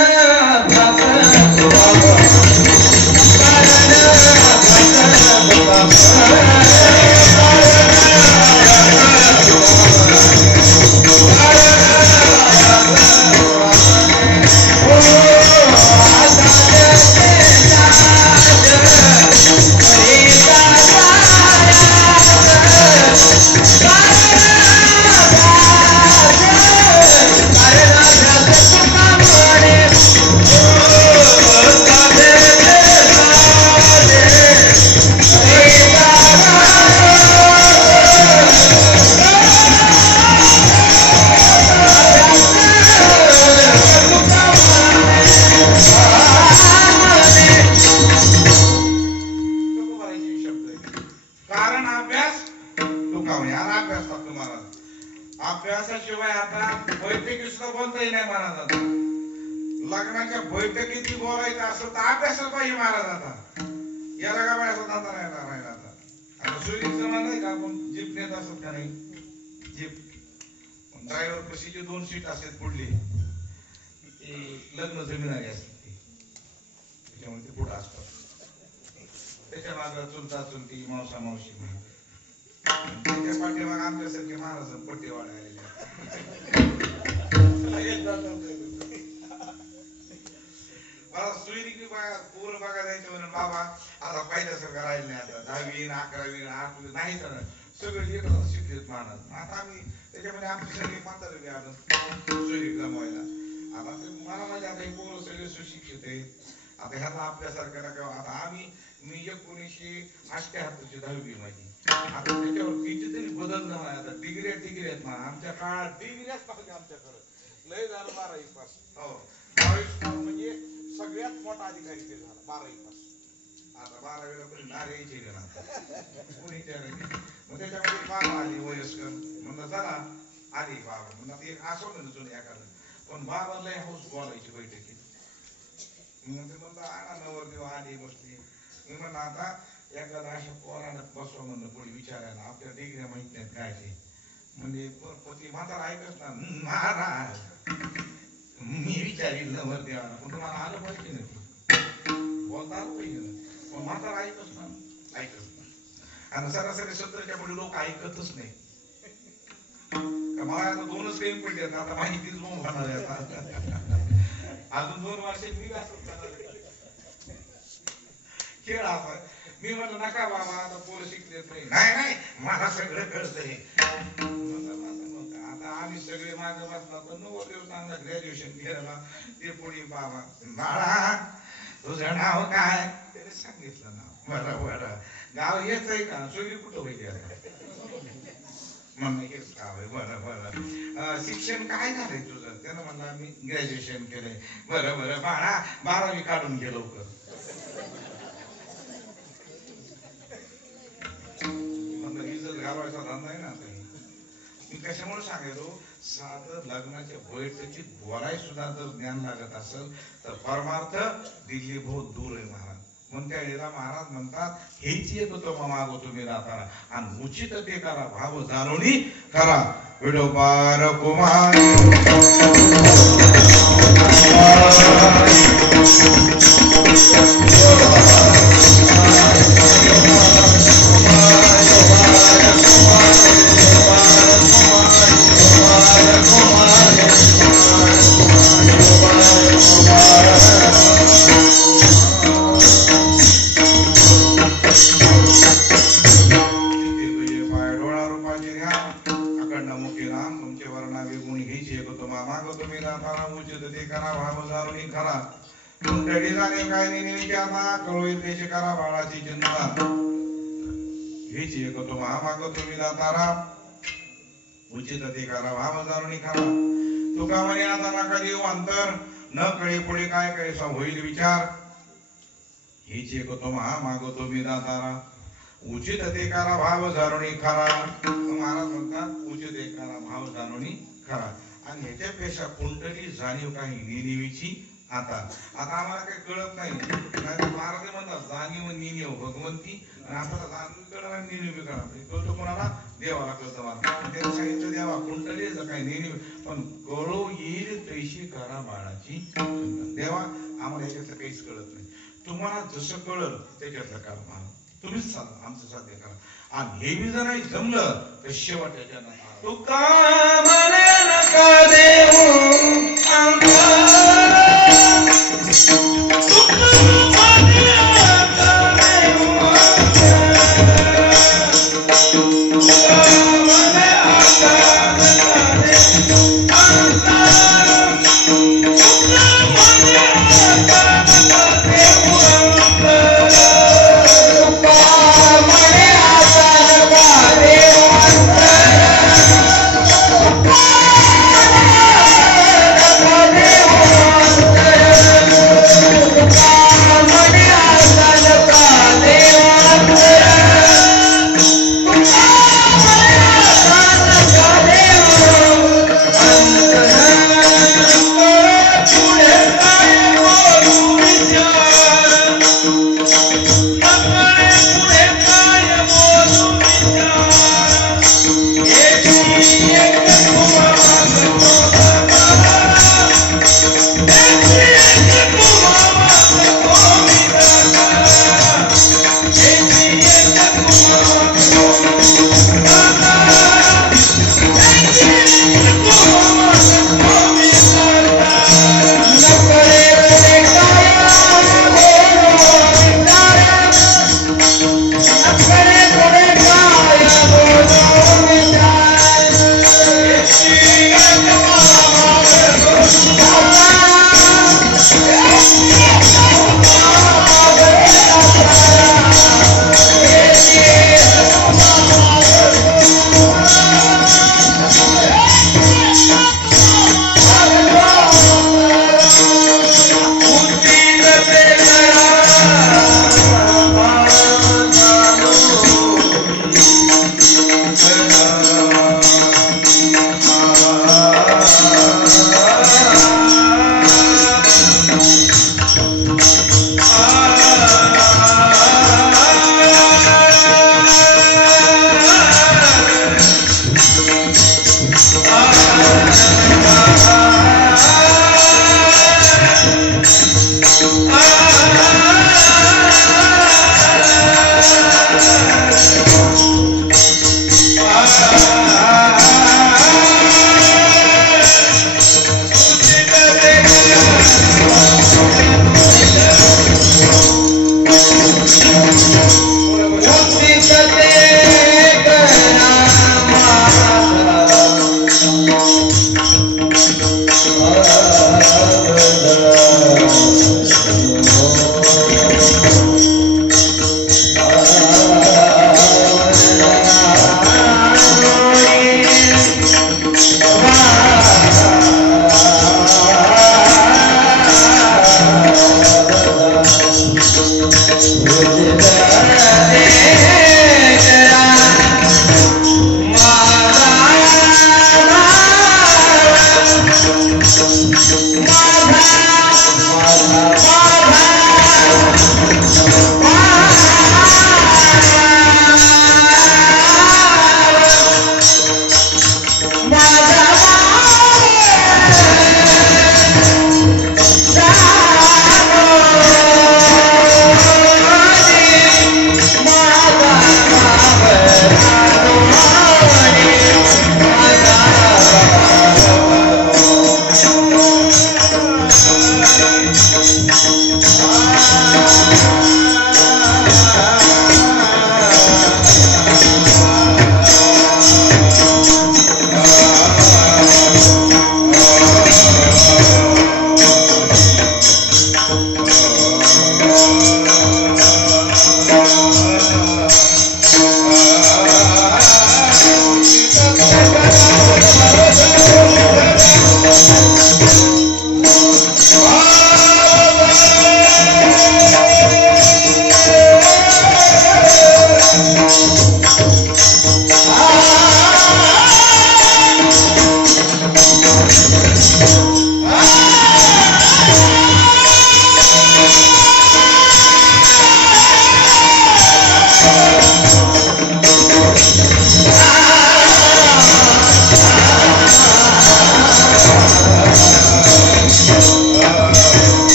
अभ्यासाशिवाय आता बैठकीत सुद्धा बोलताही नाही महाराज. आता लग्नाच्या बैठकीत बोलायचं असं तर अभ्यासाला पाहिजे महाराज. आता याला का बाळाचा दाता नाही राहिला. आता सुईचं नाही का आपण जीप नेत असत का नाही, जीप ड्रायव्हर कशीचे 2 सीट असतात पुढली, लग्न जमिनारी असते त्याच्यामुळे ते पुढे असतात. त्याच्या मागे चुलता चुलती मावसा मावशी त्याच्या पाठीमाग आमच्यासारखे महाराज पट्टेवाडे आलेले मला सुईरी की पूर्ण बघा जायचं म्हणून बाबा आता पाहिल्यासारखं राहिलं नाही. आता 10वी 11वी 8वी नाही तर सगळे एकच शिकलेत महाराज. आता आम्ही त्याच्यामध्ये आमची सगळी म्हातारी आलं सुईरी जमवायला. आता मला माझे आता हे पोरं सगळे सुशिक्षित आहेत. आता ह्याचा आपल्यासारख्याला आता मी 1978ची 10वी माझी. आता त्याच्यावर कितीतरी बदल झाला. आता डिग्री आहेत ना. आमच्या काळात डिग्र्याच पाहिजे आमच्याकडे. लय झालं 12वी पास. हो 22 पास म्हणजे सगळ्यात मोठा अधिकारी ते झाला 12वी पास. आता 12वीला कोणी नाऱ्याची गेला कोणी मग त्याच्यामध्ये बाबा आली वयस्कर म्हणलं चला आली बाबा म्हणलं एक असं नसून एखादं. पण बाबा लय हाऊस बोलायची बैठकीत. मग ते म्हणलं आणा नवरदेव आली बसली. मी म्हणलं आता एखादा अशा पोरानं बसवा म्हणलं कोणी विचारायला आपल्या डिग्र्या माहित नाहीत काय ते. म्हणजे पती म्हातारा ऐकच ना महाराज मी विचारील नवरदेवाला पण तुम्हाला आलं पाहिजे ना ते बोलता आलं पाहिजे ना. पण म्हातारा ऐकच ना आणि सरासरी 70च्या पुढे लोक ऐकतच नाही. मला आता 2च ट्रेन पडले आता माहितीच मग होणार आहे. आता अजून 2 वर्ष मी असं खेळ असा. मी म्हणलं नका बाबा आता पोरं शिकलेत नाही मला सगळं कळतंय. आता आम्ही सगळे मागे बसला तर नवरदेव चांगला ग्रॅज्युएशन केलं ते पुढे बाबा बाळा तुझं नाव काय त्याने सांगितलं नाव. बरं गाव हेच आहे का सोयरी कुठं होईल म्हणणं हेच गाव आहे. बरं शिक्षण काय झालंय तुझं. त्यानं म्हणलं मी ग्रॅज्युएशन केलंय. बरं बाळा 12वी काढून घे लवकर. घालवायचा धंदा आहे ना. मी कशामुळे सांगायचो साधं लग्नाच्या बैठकीत बोलाय सुद्धा जर ज्ञान लागत असेल तर परमार्थ दिल्ली बहुत दूर आहे महाराज. मग त्या वेळेला महाराज म्हणतात हेच येत होतं मागो तुम्ही राहताना आणि उचित ते करा भाव जाणून करा. विडोबार कुमार बाळाची चिंता हेच एक मागतो मी दातारा उचित ते करा भाव जाणून करा. तुका म्हणे आता नका देऊ अंतर न कळे पुढे काय कैसा होईल विचार. हेच एक मागतो मी दातारा उचित ते करा भाव जाणून खरा. महाराज म्हणतात उचित ते करा भाव जाणून खरा. आणि ह्याच्यापेक्षा कोणतरी जाणीव काही नेहमीची आता आम्हाला काही कळत नाही. महाराज म्हणतात जाणीव नेणीव भगवंती आणि आपल्याला जाणीव कळणार नेणीव कळणार कळतो कोणाला देवाला कळतं मला त्याने सांगितलं देवा कुंडली काही नेहमी पण कळो येईल तैशी करा बाळाची देवा आम्हाला याच्यातलं काहीच कळत नाही तुम्हाला जसं कळलं त्याच्यातलं करा मला तुम्हीच सांगा आमचं साध्य करा आणि हे बी जर नाही जमलं तर शेवटच्या तुका म्हणे नका देऊ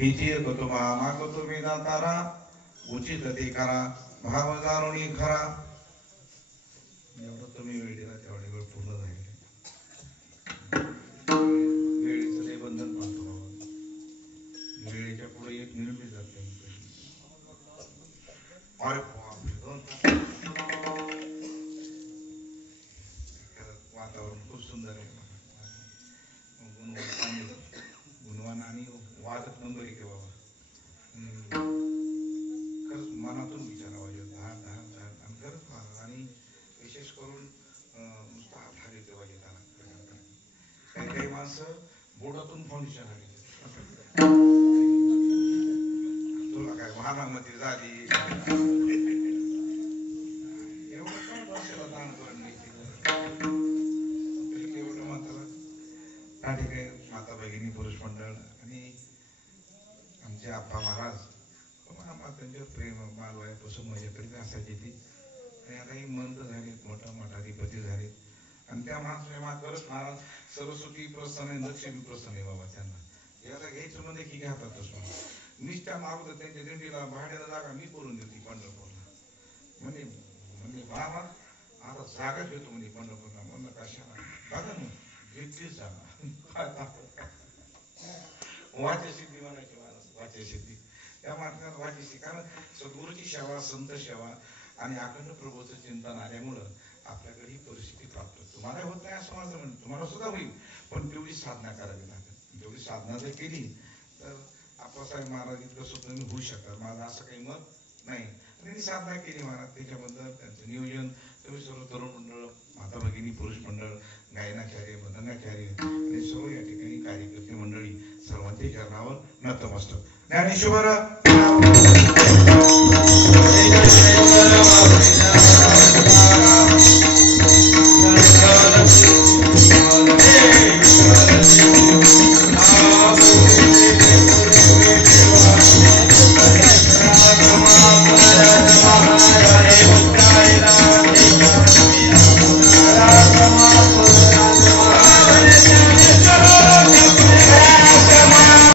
हिची तुम्हा माग तुम्ही दातारा उचित ते करा भाव जाणून खरा. एवढं तुम्ही वेळ दिला तेवढी वेळ पूर्ण झाली. वेळेचं लय बंधन पाहतो बाबा. वेळेच्या पुढे एक मिनिट जात नाही. अरे बापरे, 2 तास. वातावरण खूप सुंदर आहे. गुणवान आणि वादक नंबर एक आहे बाबा. खरंच मनातून विचारावा धाड धाड धाड आणि खरंच. आणि विशेष करून नुसतं हात हारिते पाहिजे त्याला. काही काही माणसं बोटातून फाउंडेशन हारिते. तुला काय वाहनामध्ये झाली एवढं काय वर्षाला दान करून एवढं मात्र त्या ठिकाणी माता भगिनी पुरुष मंडळ आणि आमचे आप्पा महाराज त्यांच्यावर प्रेम बालवयापासून माझ्याकडे असायची ती. आणि आता ही मंत झालीत, मोठा मठाधिपती झालेत. आणि त्या माणसाच महाराज सरस्वती प्रस्थान आहे, लक्ष्मी प्रस्थान आहे बाबा. त्यांना याला घ्यायचं म्हणजे की घातातच म्हणून मीच त्या मागवत त्यांच्या दिंडीला भाड्याला जागा मी करून देते पंढरपूरला. म्हणजे म्हणजे बाबा आता जागा घेतो म्हणजे पंढरपूरला. म्हणलं कशाला बघा ना घेतलीच जागा. वाचे सिद्धी म्हणायची महाराज, वाचे सिद्धी. त्या मार्गात वाचीची कारण सद्गुरूची सेवा, संत सेवा आणि अखंड प्रभूचं चिंतन आल्यामुळं आपल्याकडे ही परिस्थिती प्राप्त होते. तुम्हाला होत नाही असं माझं म्हणणं, तुम्हाला सुद्धा होईल. पण तेवढी साधना करावी लागेल. तेवढी साधना जर केली तर आप्पासाहेब महाराज इतकं सुद्धा मी होऊ शकतात. माझं असं काही मत नाही. त्यांनी साधना केली महाराज. त्याच्याबद्दल त्यांचं नियोजन तुम्ही सर्व तरुण मंडळ, माता भगिनी पुरुष मंडळ, गायनाचार्य, मदनाचार्य आणि सर्व या ठिकाणी कार्यकर्ते मंडळी सर्वांच्या चरणावर नतमस्तक. ज्ञानेश्वर